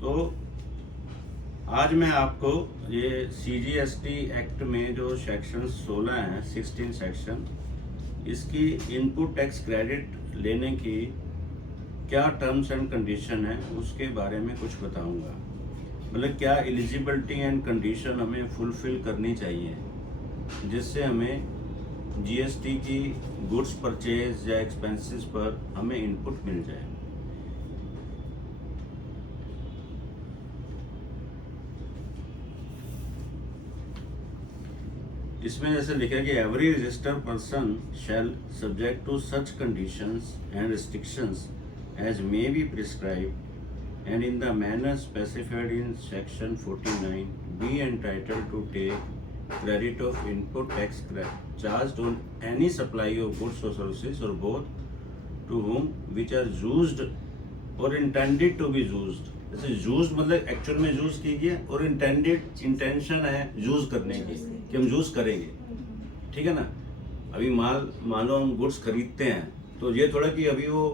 तो आज मैं आपको ये CGST एक्ट में जो सेक्शन 16 है, 16 सेक्शन, इसकी इनपुट टैक्स क्रेडिट लेने की क्या टर्म्स एंड कंडीशन है उसके बारे में कुछ बताऊंगा। मतलब क्या एलिजिबिलिटी एंड कंडीशन हमें फुलफिल करनी चाहिए जिससे हमें GST की गुड्स परचेज या एक्सपेंसेस पर हमें इनपुट मिल जाए। इसमें जैसे लिखा है कि every registered person shall subject to such conditions and restrictions as may be prescribe and in the manner specified in section 49 be entitled to take credit of input tax charged on any supply of goods or services or both to whom which are used or intended to be used। जैसे use मतलब actual में use कीजिए और intended intention है use करने की कि हम यूज करेंगे, ठीक है ना। अभी मान लो हम गुड्स खरीदते हैं तो ये थोड़ा कि अभी वो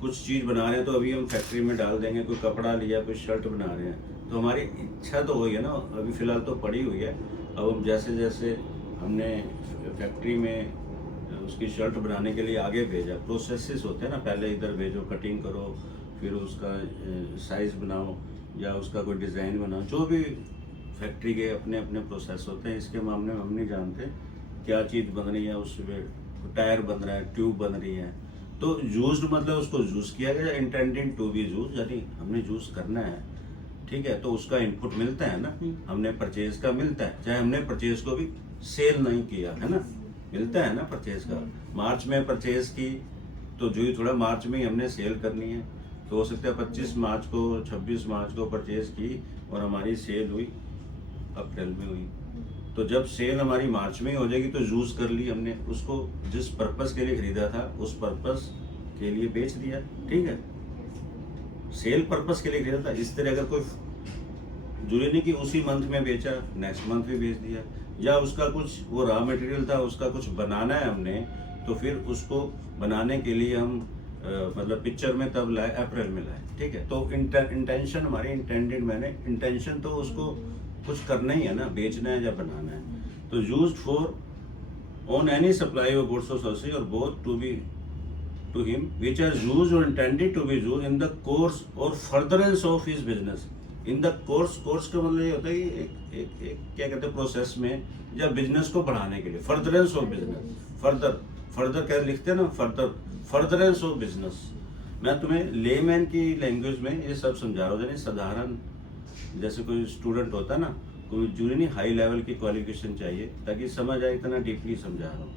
कुछ चीज़ बना रहे हैं तो अभी हम फैक्ट्री में डाल देंगे। कोई कपड़ा लिया, कोई शर्ट बना रहे हैं तो हमारी इच्छा तो हुई है ना, अभी फ़िलहाल तो पड़ी हुई है। अब हम जैसे जैसे हमने फैक्ट्री में उसकी शर्ट बनाने के लिए आगे भेजा, प्रोसेसेस होते हैं ना, पहले इधर भेजो, कटिंग करो, फिर उसका साइज़ बनाओ या उसका कोई डिज़ाइन बनाओ, जो भी फैक्ट्री के अपने अपने प्रोसेस होते हैं। इसके मामले में हम नहीं जानते क्या चीज़ बन रही है, उसमें टायर बन रहा है, ट्यूब बन रही है। तो यूज्ड मतलब उसको यूज़ किया गया, इंटेंडेड टू बी यूज, यानी हमने यूज़ करना है, ठीक है। तो उसका इनपुट मिलता है ना, हमने परचेज का मिलता है, चाहे हमने परचेज को भी सेल नहीं किया है ना, मिलता है ना परचेज का। मार्च में परचेज की तो जो ही थोड़ा मार्च में ही हमने सेल करनी है, तो हो सकता है 25 मार्च को 26 मार्च को परचेज की और हमारी सेल हुई अप्रैल में हुई। तो जब सेल हमारी मार्च में ही हो जाएगी तो यूज़ कर ली हमने उसको, जिस पर्पस के लिए खरीदा था उस पर्पस के लिए बेच दिया, ठीक है। सेल पर्पस के लिए खरीदा था। इस तरह अगर कोई जरूरी नहीं कि उसी मंथ में बेचा, नेक्स्ट मंथ भी बेच दिया, या उसका कुछ वो रॉ मटेरियल था, उसका कुछ बनाना है हमने, तो फिर उसको बनाने के लिए हम मतलब पिक्चर में तब लाए, अप्रैल में लाए, ठीक है। तो इंटेंशन हमारी इंटेंडेड, मैंने इंटेंशन तो उसको कुछ करना ही है ना, बेचना है या बनाना है। तो used for on any supply of goods और सर्विसेज और both to be to him which are used or intended to be used in the course or furtherance of his business। in the course का मतलब ये होता है कि एक क्या कहते हैं प्रोसेस में, या बिजनेस को बढ़ाने के लिए, फर्दरेंस ऑफ बिजनेस, फर्दर क्या लिखते हैं ना, फर्दरेंस ऑफ बिजनेस। मैं तुम्हें लेमैन की लैंग्वेज में ये सब समझा रहा हूँ, यानी साधारण जैसे कोई स्टूडेंट होता है ना, कोई जरूरी नहीं हाई लेवल की क्वालिफिकेशन चाहिए ताकि समझ आए, इतना डीपली समझा रहा हूँ।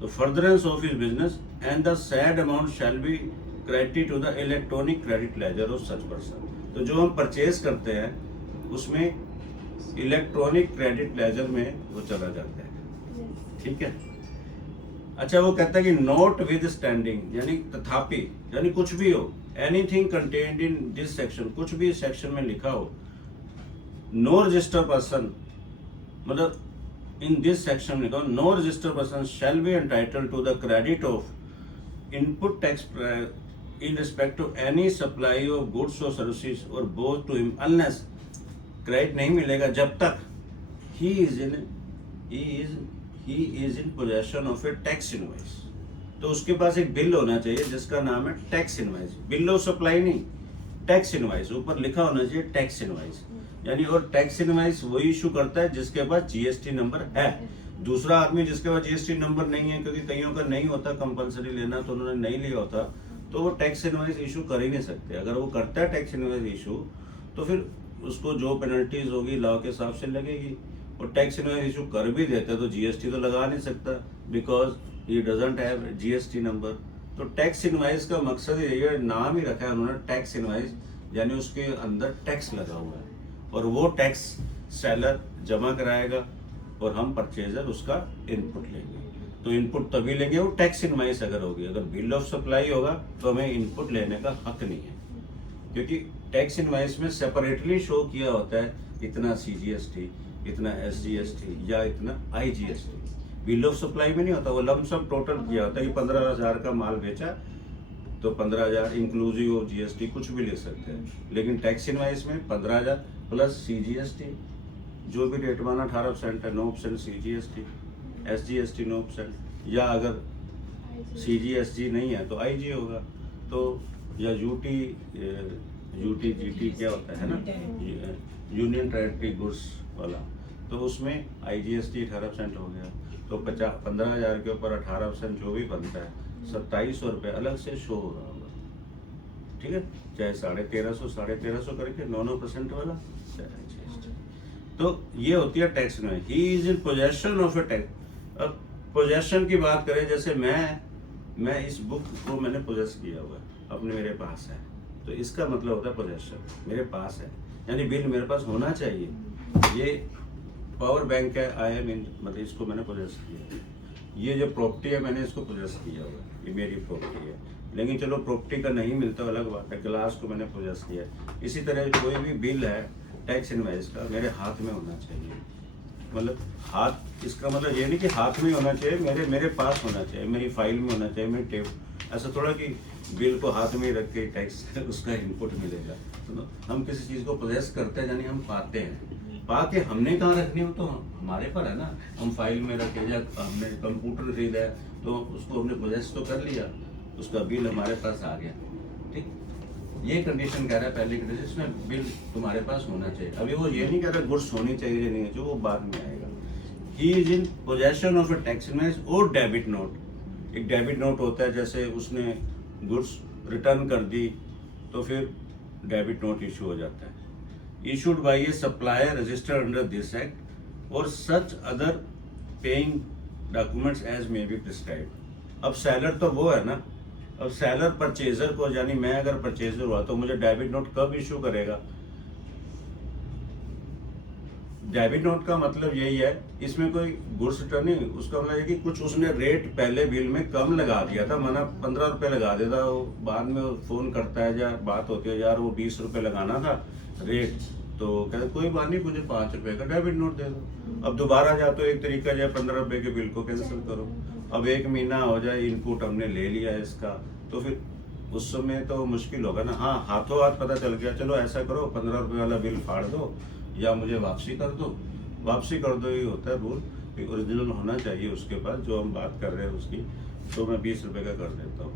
तो furtherance of his business and the said amount shall be credit to the electronic credit ledger of such person. तो जो हम परचेज करते हैं उसमें इलेक्ट्रॉनिक क्रेडिट लेजर में वो चला जाता है, ठीक है। अच्छा, वो कहता है कि नोट विद स्टैंडिंग, यानी तथापि, यानी कुछ भी हो, anything contained in this section, कुछ भी सेक्शन में लिखा हो, नो रजिस्टर्ड पर्सन, मतलब in this section लिखा, no registered person shall be entitled to the credit of input tax in respect to any supply of goods or services or both to him unless credit नहीं मिलेगा जब तक he is in possession of a tax invoice। तो उसके पास एक bill होना चाहिए जिसका नाम है tax invoice, bill of supply नहीं, टैक्स इनवाइस, ऊपर लिखा होना चाहिए टैक्स इनवाइस, यानी। और टैक्स इनवाइस वही इशू करता है जिसके पास GST नंबर है। दूसरा आदमी जिसके पास GST नंबर नहीं है, क्योंकि कईयों का नहीं होता कंपलसरी लेना, तो उन्होंने नहीं लिया होता, तो वो टैक्स इनवाइस इशू कर ही नहीं सकते। अगर वो करता है टैक्स इनवाइस इशू तो फिर उसको जो पेनल्टीज होगी लॉ के हिसाब से लगेगी। और टैक्स इनवाइस इशू कर भी देता है तो GST तो लगा नहीं सकता, because he doesn't have GST number. तो टैक्स इनवाइस का मकसद ये नाम ही रखा है उन्होंने टैक्स इनवाइस, यानी उसके अंदर टैक्स लगा हुआ है और वो टैक्स सेलर जमा कराएगा और हम परचेजर उसका इनपुट लेंगे। तो इनपुट तभी लेंगे वो टैक्स इनवाइस अगर होगी। अगर बिल ऑफ सप्लाई होगा तो हमें इनपुट लेने का हक नहीं है, क्योंकि टैक्स इनवाइस में सेपरेटली शो किया होता है इतना CGST, इतना SGST या इतना IGST। बिल ऑफ सप्लाई में नहीं होता, वो लमसम टोटल किया होता है कि 15,000 का माल बेचा तो 15,000 इंक्लूसिव ऑफ जीएसटी कुछ भी ले सकते हैं, लेकिन टैक्स इनवाइस में 15,000 प्लस सीजीएसटी, जो भी रेट माना 18% है, 9% सीजीएसटी, एसजीएसटी 9%, या अगर सीजीएसटी नहीं है तो आईजी होगा, तो या यूटी जीटी क्या होता है ना, यूनियन टेरेटरी गुड्स वाला, तो उसमें आईजीएसटी 18% हो गया, तो 15,000 के ऊपर 18% जो भी बनता है 2,700 रुपये अलग से शो हो रहा होगा, ठीक है, चाहे 1350 करके 9% वाला, चाहे जीएसटी। तो ये होती है टैक्स में, he is in possession of A tax. अब पोजेशन की बात करें, जैसे मैं इस बुक को मैंने पोजेस किया हुआ है, अपने मेरे पास है, तो इसका मतलब होता है पोजेशन, मेरे पास है, यानी बिल मेरे पास होना चाहिए। ये पावर बैंक है, आई एम इन, मतलब इसको मैंने पोजेस किया है। ये जो प्रॉपर्टी है मैंने इसको पोजेस किया हुआ है, ये मेरी प्रॉपर्टी है, लेकिन चलो प्रॉपर्टी का नहीं मिलता अलग बात है, ग्लास को मैंने पोजेस किया है। इसी तरह कोई भी बिल है टैक्स इनवाइस का मेरे हाथ में होना चाहिए, मतलब हाथ, इसका मतलब ये नहीं कि हाथ में होना चाहिए, मेरे पास होना चाहिए, मेरी फाइल में होना चाहिए, मेरी टेब। ऐसा थोड़ा कि बिल को हाथ में रख के टैक्स उसका इनपुट मिलेगा। तो हम किसी चीज़ को पोजेस करते हैं, यानी हम पाते हैं, पा के हमने कहाँ रखनी हो तो हमारे पर है ना, हम फाइल में रखे, या हमने कंप्यूटर खरीदा है तो उसको हमने पोजेस तो कर लिया, उसका बिल हमारे पास आ गया, ठीक। ये कंडीशन कह रहा है, पहली कंडीशन इसमें बिल तुम्हारे पास होना चाहिए। अभी वो ये नहीं कह रहा गुड्स होनी चाहिए या नहीं है, जो वो बाद में आएगा। He is in possession of A tax invoice और डेबिट नोट। एक डेबिट नोट होता है, जैसे उसने गुड्स रिटर्न कर दी तो फिर डेबिट नोट इशू हो जाता है, issued by a supplier registered under this act or such other paying documents as may be prescribed। अब सेलर तो वो है ना, अब सेलर परचेजर को, यानी मैं अगर परचेजर हुआ तो मुझे डेबिट नोट कब इशू करेगा? डेबिट नोट का मतलब यही है, इसमें कोई गुड्स रिटर्न नहीं, उसका मतलब है कि कुछ उसने रेट पहले बिल में कम लगा दिया था, माना 15 रुपये लगा देता, वो बाद में फ़ोन करता है या बात होती है, यार वो 20 रुपये लगाना था रेट, तो कहते कोई बात नहीं, मुझे 5 रुपये का डेबिट नोट दे दो। अब दोबारा जा तो एक तरीका जाए 15 रुपये के बिल को कैंसिल करो। अब 1 महीना हो जाए, इनपुट हमने ले लिया इसका, तो फिर उस समय तो मुश्किल होगा ना। हाँ, हाथों हाथ पता चल गया, चलो ऐसा करो 15 रुपये वाला बिल फाड़ दो या मुझे वापसी कर दो, वापसी कर दो, ये होता है रूल कि ओरिजिनल होना चाहिए उसके पास, जो हम बात कर रहे हैं उसकी, तो मैं 20 रुपये का कर देता हूँ।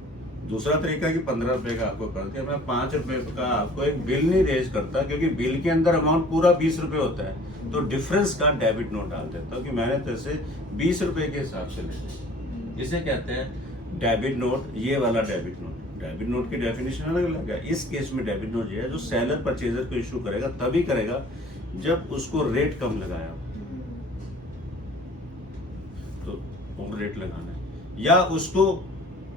दूसरा तरीका कि 15 रुपये का आपको कर दिया, मैं 5 रुपये का आपको एक बिल नहीं रेज करता, क्योंकि बिल के अंदर अमाउंट पूरा 20 रुपये होता है, तो डिफरेंस का डेबिट नोट डाल देता हूँ कि मैंने जैसे 20 रुपये के हिसाब से ले। इसे कहते हैं डेबिट नोट, ये वाला डेबिट नोट। डेबिट नोट की डेफिनेशन अलग अलग है। इस केस में डेबिट नोट ये है जो सेलर परचेजर को इशू करेगा, तभी करेगा जब उसको रेट कम लगाया हो, तो ओवर रेट लगाना है, या उसको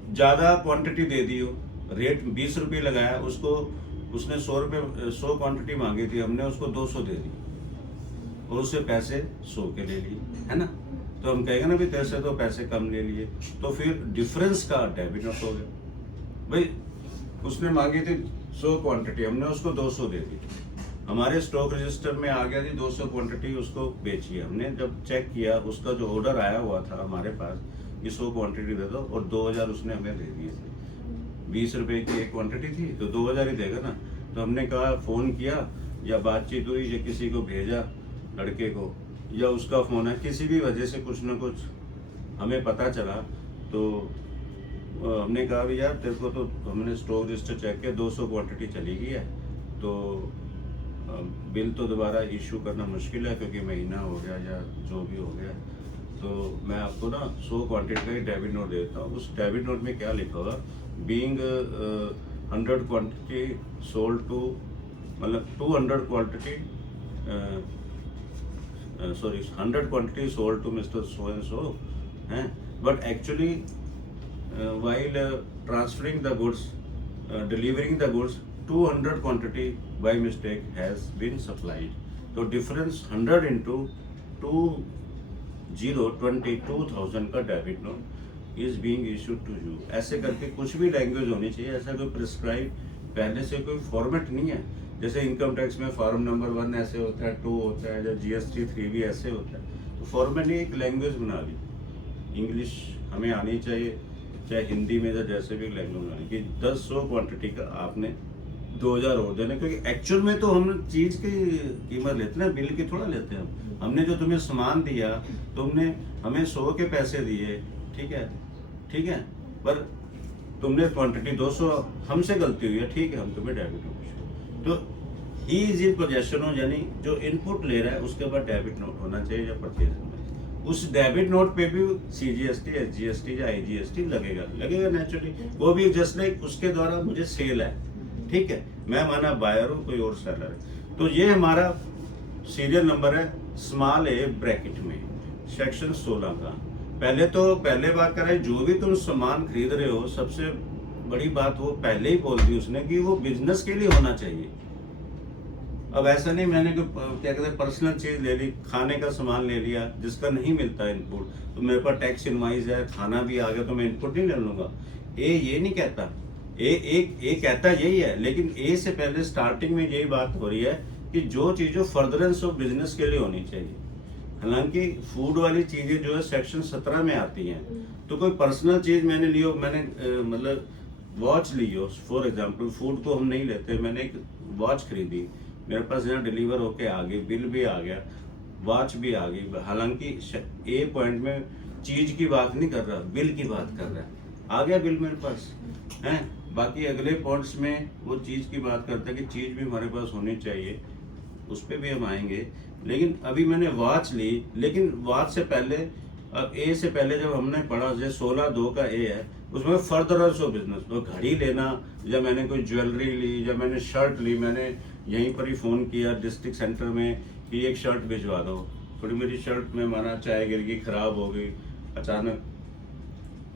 ज़्यादा क्वांटिटी दे दी हो, रेट 20 रुपये लगाया, उसको उसने 100 रुपये 100 क्वांटिटी मांगी थी, हमने उसको 200 दे दी और उससे पैसे 100 के ले लिए, है ना, तो हम कहेंगे ना भी तेरे से तो पैसे कम ले लिए, तो फिर डिफरेंस का डेबिट नोट हो गया। भाई उसने मांगी थी 100 क्वांटिटी, हमने उसको 200 दे दी, हमारे स्टॉक रजिस्टर में आ गया थी 200 क्वांटिटी, उसको बेची। हमने जब चेक किया, उसका जो ऑर्डर आया हुआ था हमारे पास, ये 100 क्वांटिटी दे दो, और 2000 उसने हमें दे दिए थे। 20 रुपये की एक क्वांटिटी थी तो 2000 ही देगा ना। तो हमने कहा, फ़ोन किया या बातचीत हुई या किसी को भेजा, लड़के को, या उसका फ़ोन है, किसी भी वजह से कुछ ना कुछ हमें पता चला, तो हमने कहा भी यार तेरे को, तो हमने स्टॉक रजिस्टर चेक किया 200 क्वांटिटी चली गई है, तो बिल तो दोबारा इशू करना मुश्किल है क्योंकि महीना हो गया या जो भी हो गया, तो मैं आपको ना 100 क्वांटिटी का ही डेबिट नोट देता हूँ। उस डेबिट नोट में क्या लिखा होगा, बीइंग 100 क्वांटिटी सोल्ड टू, मतलब 200 quantity, sorry 100 quantity sold to mister so and so, हैं, but actually while transferring the goods, delivering the goods, 200 quantity by mistake has been supplied. तो difference 100 into 22,000 का debit note is being issued to you। ऐसे करके कुछ भी language होनी चाहिए, ऐसा कोई प्रिस्क्राइब पहले से कोई फॉर्मेट नहीं है। जैसे इनकम टैक्स में फॉर्म नंबर 1 ऐसे होता है, 2 होता है, या GST 3 भी ऐसे होता है, तो फॉर्मेट नहीं, एक लैंग्वेज बना ली। इंग्लिश हमें आनी चाहिए, चाहे हिंदी में या जैसे भी लिख लूँगा कि 10-100 क्वांटिटी का आपने 2000 और देना, क्योंकि एक्चुअल में तो हम चीज़ की कीमत लेते हैं, बिल की थोड़ा लेते हैं हम। हमने जो तुम्हें सामान दिया, तुमने हमें 100 के पैसे दिए, ठीक है, ठीक है, पर तुमने क्वांटिटी 200, हमसे गलती हुई है, ठीक है, हम तुम्हें डेबिट नोट। तो ही इज इन पोजेशन हो, यानी जो इनपुट ले रहा है उसके बाद डेबिट नोट होना चाहिए या परचेज होना चाहिए। उस डेबिट नोट पे भी CGST, SGST या IGST लगेगा नेचुरली। वो भी जस्ट लाइक उसके द्वारा मुझे सेल है, ठीक है, मैं माना बायर हूँ, कोई और सेलर है। तो ये हमारा सीरियल नंबर है स्मॉल ए ब्रैकेट में, सेक्शन 16 का। पहले बात करें, जो भी तुम सामान खरीद रहे हो, सबसे बड़ी बात वो पहले ही बोल दी उसने कि वो बिजनेस के लिए होना चाहिए। अब ऐसा नहीं मैंने क्या कहते हैं पर्सनल चीज ले ली, खाने का सामान ले लिया जिसका नहीं मिलता इनपुट, तो मेरे पास टैक्स इनवाइस है, खाना भी आ गया तो मैं इनपुट नहीं ले लूंगा। ये नहीं कहता, ए कहता यही है, लेकिन ए से पहले स्टार्टिंग में यही बात हो रही है कि जो चीज़ फर्दरेंस ऑफ बिजनेस के लिए होनी चाहिए। हालांकि फूड वाली चीज़ें जो है सेक्शन 17 में आती हैं, तो कोई पर्सनल चीज़ मैंने ली हो, मैंने मतलब वॉच ली हो फॉर एग्जांपल, फूड तो हम नहीं लेते, मैंने एक वॉच खरीदी, मेरे पास यहाँ डिलीवर होके आ गई, बिल भी आ गया, वॉच भी आ गई। हालांकि ए पॉइंट में चीज़ की बात नहीं कर रहा, बिल की बात कर रहा है, आ गया बिल मेरे पास है। बाकी अगले पॉइंट्स में वो चीज़ की बात करता है कि चीज़ भी हमारे पास होनी चाहिए, उस पर भी हम आएंगे। लेकिन अभी मैंने वॉच ली, लेकिन वॉच से पहले, अब ए से पहले जब हमने पढ़ा, जैसे 16(2) का ए है, उसमें फर्दरेंस ऑफ बिजनेस, तो घड़ी लेना, या मैंने कोई ज्वेलरी ली, या मैंने शर्ट ली, मैंने यहीं पर ही फ़ोन किया डिस्ट्रिक्ट सेंटर में कि एक शर्ट भिजवा दो, थोड़ी मेरी शर्ट में माना चाय गिर गई, ख़राब हो गई, अचानक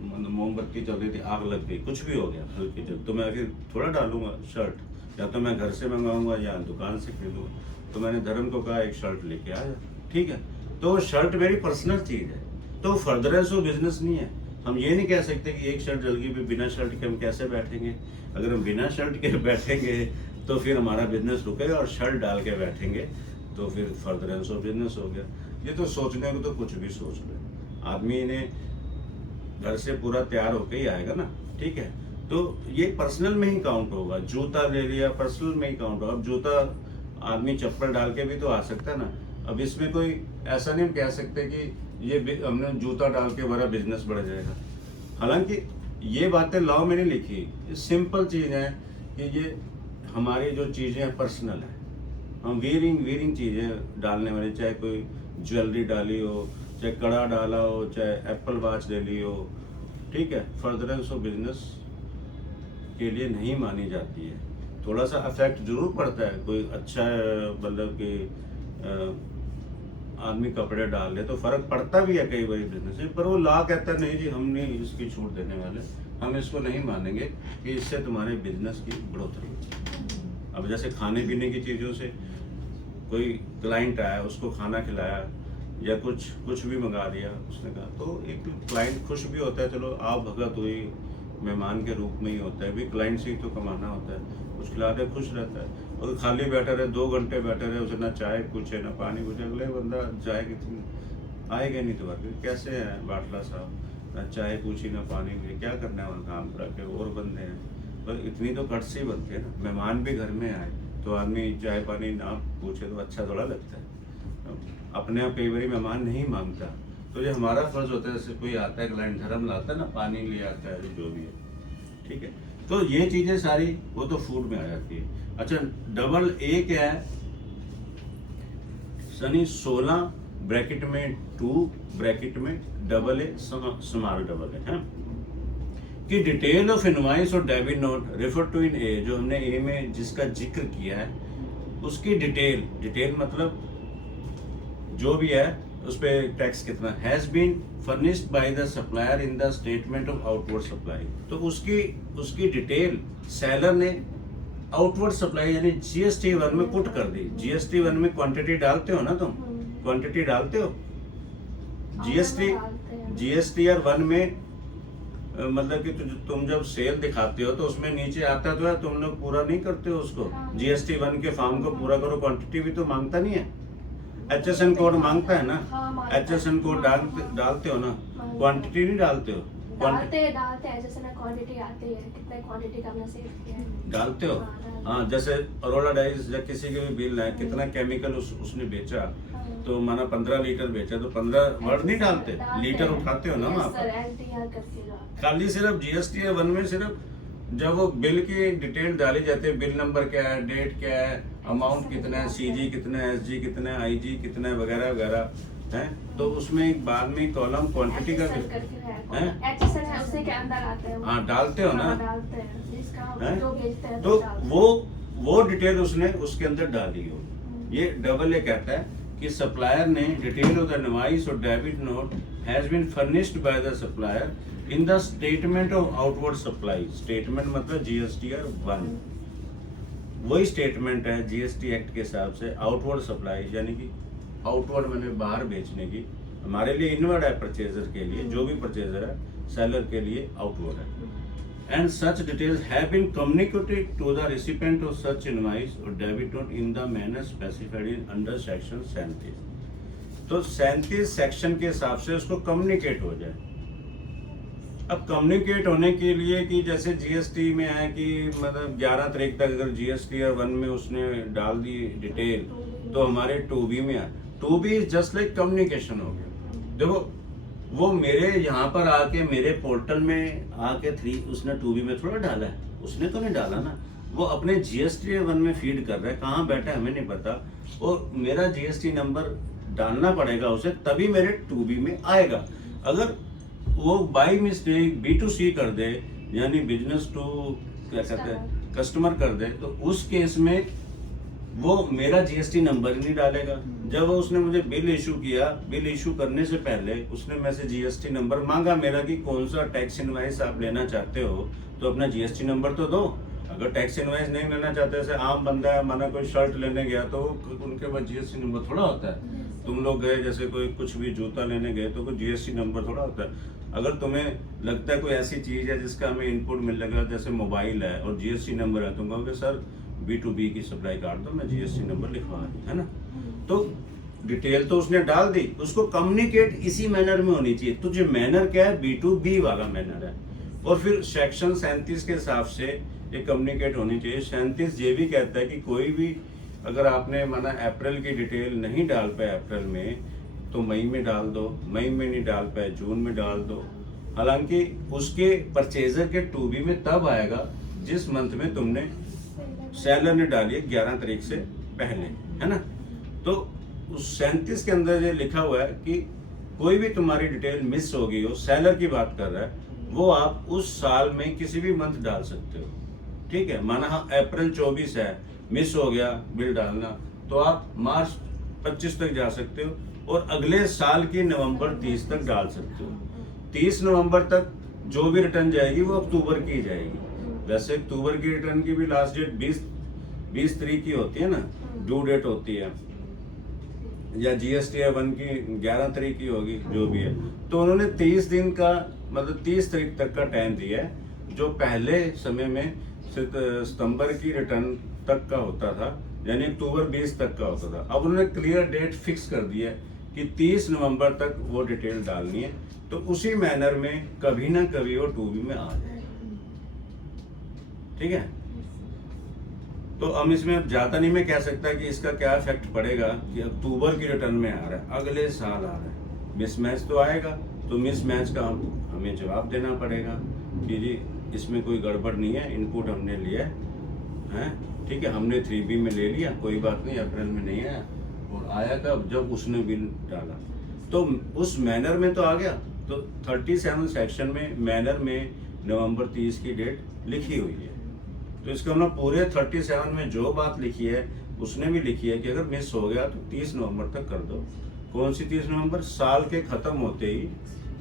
मोमबत्ती चल रही थी, आग लग गई, कुछ भी हो गया हल्की जब, तो मैं फिर थोड़ा डालूंगा शर्ट, या तो मैं घर से मंगाऊंगा या दुकान से खरीदूंगा। तो मैंने धर्म को कहा एक शर्ट लेके आया, ठीक है, तो शर्ट मेरी पर्सनल चीज़ है, तो फर्दरेंस ऑफ बिजनेस नहीं है। हम ये नहीं कह सकते कि एक शर्ट जल गई भी, बिना शर्ट के हम कैसे बैठेंगे। अगर हम बिना शर्ट के बैठेंगे तो फिर हमारा बिजनेस रुकेगा, और शर्ट डाल के बैठेंगे तो फिर फर्दरेंस ऑफ बिजनेस हो गया। ये तो सोचने को तो कुछ भी सोच ले, आदमी ने घर से पूरा तैयार होके ही आएगा ना, ठीक है, तो ये पर्सनल में ही काउंट होगा। जूता ले लिया, पर्सनल में ही काउंट होगा। अब जूता आदमी चप्पल डाल के भी तो आ सकता है ना। अब इसमें कोई ऐसा नहीं हम कह सकते कि ये हमने जूता डाल के हमारा बिजनेस बढ़ जाएगा। हालांकि ये बातें लॉ में नहीं लिखी, सिंपल चीज़ है कि ये हमारी जो चीज़ें पर्सनल है, हम वीरिंग चीज़ें डालने वाली, चाहे कोई ज्वेलरी डाली हो, चाहे कड़ा डाला हो, चाहे एप्पल वॉच ले ली हो, ठीक है, फर्दरेंस ऑफ बिजनेस के लिए नहीं मानी जाती है। थोड़ा सा अफेक्ट जरूर पड़ता है, कोई अच्छा मतलब कि आदमी कपड़े डाल ले तो फर्क पड़ता भी है कई बार बिजनेस में, पर वो लॉ कहता है नहीं जी हम नहीं इसकी छूट देने वाले, हम इसको नहीं मानेंगे कि इससे तुम्हारे बिजनेस की बढ़ोतरी हो। अब जैसे खाने पीने की चीज़ों से कोई क्लाइंट आया, उसको खाना खिलाया या कुछ भी मंगा दिया उसने कहा, तो एक क्लाइंट खुश भी होता है, चलो आप भगत हुई, मेहमान के रूप में ही होता है, भी क्लाइंट से ही तो कमाना होता है, कुछ खिला दे खुश रहता है। और खाली बैठा रहे 2 घंटे बैठे रहे, उसे ना चाय पूछे ना पानी पूछे, अगले बंदा चाय कितनी आएगा नहीं, तो कैसे है बाटला साहब, ना चाय पूछी ना पानी पूछी, क्या करना है वहाँ काम करा के, और बंदे हैं, पर इतनी तो कटसी बनती है ना। मेहमान भी घर में आए तो आदमी चाय पानी ना पूछे तो अच्छा थोड़ा लगता है। अपने आप कई बार मेहमान नहीं मांगता, तो ये हमारा फर्ज होता है, जैसे कोई आता है क्लाइंट धर्म लाता है ना, पानी ले आता है जो भी है, ठीक है, तो ये चीज़ें सारी वो तो फूड में आ जाती है। अच्छा, डबल ए क्या है सनी, 16 ब्रैकेट में 2 ब्रैकेट में double A small double A है कि डिटेल ऑफ इनवॉइस और डेबिट नोट रेफर टू इन ए, जो हमने ए में जिसका जिक्र किया है उसकी डिटेल मतलब जो भी है उस पर टैक्स कितना has been furnished by the supplier in the statement of outward supply, तो उसकी डिटेल सेलर ने आउटवर्ड सप्लाई यानी GST 1 में पुट कर दी। GST 1 में क्वांटिटी डालते हो ना तुम, क्वांटिटी डालते हो GST 1 में मतलब कि तुम जब सेल दिखाते हो तो उसमें नीचे आता तो है, तुम लोग पूरा नहीं करते हो उसको। GST 1 के फॉर्म को पूरा करो, क्वांटिटी भी तो मांगता नहीं है, HSN कोड मांगता है ना, HSN कोड डालते हो ना, क्वांटिटी नहीं डालते हो। डालते हैं जैसे ना क्वांटिटी आती है, कितने क्वांटिटी का हमने सेव किया है। डालते हो? हाँ, हाँ, जैसे अरोड़ा डाइज या किसी के भी बिल है, कितना केमिकल उसने बेचा, तो माना 15 लीटर बेचा तो 15 वर्ड नहीं डालते, लीटर उठाते हो ना वहाँ पर। LTR करके जो आता है। खाली सिर्फ जीएसटी है 1 में सिर्फ जब वो बिल की डिटेल डाली जाती है, बिल नंबर क्या है, डेट क्या है, अमाउंट कितना है, सीजी कितना है, एसजी कितना है, आईजी कितना है, वगैरह वगैरह है, तो उसमें एक बाद में कॉलम क्वांटिटी का भी है, HSN है, उसी के अंदर आते हैं। हाँ डालते हो ना, हाँ, डालते हैं जिसका हैं? जो भेजते हैं तो डालते हैं। वो डिटेल उसने उसके अंदर डाली हो। ये डबल ए कहता है कि सप्लायर ने डिटेल ऑफ द इनवॉइस और debit note has been furnished by the supplier in the statement of outward supply. Statement मतलब जीएसटीआर 1 वही स्टेटमेंट है जीएसटी एक्ट के हिसाब से आउटवर्ड सप्लाई, यानी कि आउटवर्ड मैंने बाहर बेचने की, हमारे लिए इनवर्ड है परचेजर के लिए, जो भी परचेजर है सेलर के लिए आउटवर्ड है। And such details have been communicated to the recipient of such invoice or debit note in the manner specified in under section 37। तो 37 सेक्शन के हिसाब से उसको कम्युनिकेट हो जाए। अब कम्युनिकेट होने के लिए कि जैसे जीएसटी में है कि मतलब 11 तारीख तक अगर जीएसटी 1 में उसने डाल दी डिटेल, तो हमारे 2B में है, 2B is just like communication हो गया। देखो वो मेरे यहाँ पर आके मेरे पोर्टल में आके 3 उसने 2B में थोड़ा डाला है, उसने तो नहीं डाला ना, वो अपने जीएसटी 1 में फीड कर रहा है, कहाँ बैठा है हमें नहीं पता, और मेरा जीएसटी नंबर डालना पड़ेगा उसे, तभी मेरे 2B में आएगा। अगर वो बाई मिस्टेक B2C कर दे, यानी बिजनेस टू क्या कहते हैं कस्टमर कर दे, तो उस केस में वो मेरा जीएसटी नंबर ही नहीं डालेगा। जब उसने मुझे बिल इशू किया, बिल इशू करने से पहले उसने मेरे से जीएसटी नंबर मांगा मेरा कि कौन सा टैक्स इनवाइस आप लेना चाहते हो, तो अपना जीएसटी नंबर तो दो। अगर टैक्स इनवाइस नहीं लेना चाहते, जैसे आम बंदा है, माना कोई शर्ट लेने गया तो उनके पास जीएसटी नंबर थोड़ा होता है। तुम लोग गए जैसे कोई कुछ भी जूता लेने गए तो कोई जीएसटी नंबर थोड़ा होता है। अगर तुम्हें लगता है कोई ऐसी चीज है जिसका हमें इनपुट मिलेगा, जैसे मोबाइल है और जीएसटी नंबर है, तुम कहोगे सर B2B की सप्लाई काट दो, मैं जीएसटी नंबर लिखवा रही, है ना। तो डिटेल तो उसने डाल दी, उसको कम्युनिकेट इसी मैनर में होनी चाहिए। तो जो मैनर क्या है, B2B वाला मैनर है। और फिर सेक्शन 37 के हिसाब से ये कम्युनिकेट होनी चाहिए। 37 ये भी कहता है कि कोई भी अगर आपने माना अप्रैल की डिटेल नहीं डाल पाए अप्रैल में, तो मई में डाल दो, मई में नहीं डाल पाए जून में डाल दो। हालांकि उसके परचेजर के 2B में तब आएगा जिस मंथ में तुमने सेलर ने डाली है 11 तारीख से पहले, है ना। तो उस 37 के अंदर ये लिखा हुआ है कि कोई भी तुम्हारी डिटेल मिस हो गई हो, सेलर की बात कर रहा है, वो आप उस साल में किसी भी मंथ डाल सकते हो, ठीक है। माना अप्रैल 24 है, मिस हो गया बिल डालना, तो आप मार्च 25 तक जा सकते हो, और अगले साल की नवंबर 30 तक डाल सकते हो। 30 नवंबर तक जो भी रिटर्न जाएगी वो अक्टूबर की जाएगी। वैसे अक्टूबर की रिटर्न की भी लास्ट डेट 20 तारीख की होती है ना, ड्यू डेट होती है, या जीएसटी 1 की 11 तारीख की होगी, जो भी है। तो उन्होंने 30 दिन का मतलब 30 तारीख तक का टाइम दिया है, जो पहले समय में सितंबर की रिटर्न तक का होता था, यानी अक्टूबर 20 तक का होता था। अब उन्होंने क्लियर डेट फिक्स कर दी है कि 30 नवंबर तक वो डिटेल डालनी है, तो उसी मैनर में कभी ना कभी वो 2B में आ जाए, ठीक है। तो हम इसमें अब ज्यादा नहीं मैं कह सकता कि इसका क्या इफेक्ट पड़ेगा कि अक्टूबर की रिटर्न में आ रहा है, अगले साल आ रहा है, मिसमैच तो आएगा। तो मिसमैच का हमें जवाब देना पड़ेगा कि जी इसमें कोई गड़बड़ नहीं है, इनपुट हमने लिया है, ठीक है, हमने 3B में ले लिया, कोई बात नहीं, अप्रैल में नहीं आया, और आया कब, जब उसने बिल डाला, तो उस मैनर में तो आ गया। तो 37 सेक्शन में मैनर में नवंबर 30 की डेट लिखी हुई है। तो इसका मतलब पूरे 37 में जो बात लिखी है उसने भी लिखी है कि अगर मिस हो गया तो 30 नवंबर तक कर दो। कौन सी 30 नवंबर? साल के खत्म होते ही,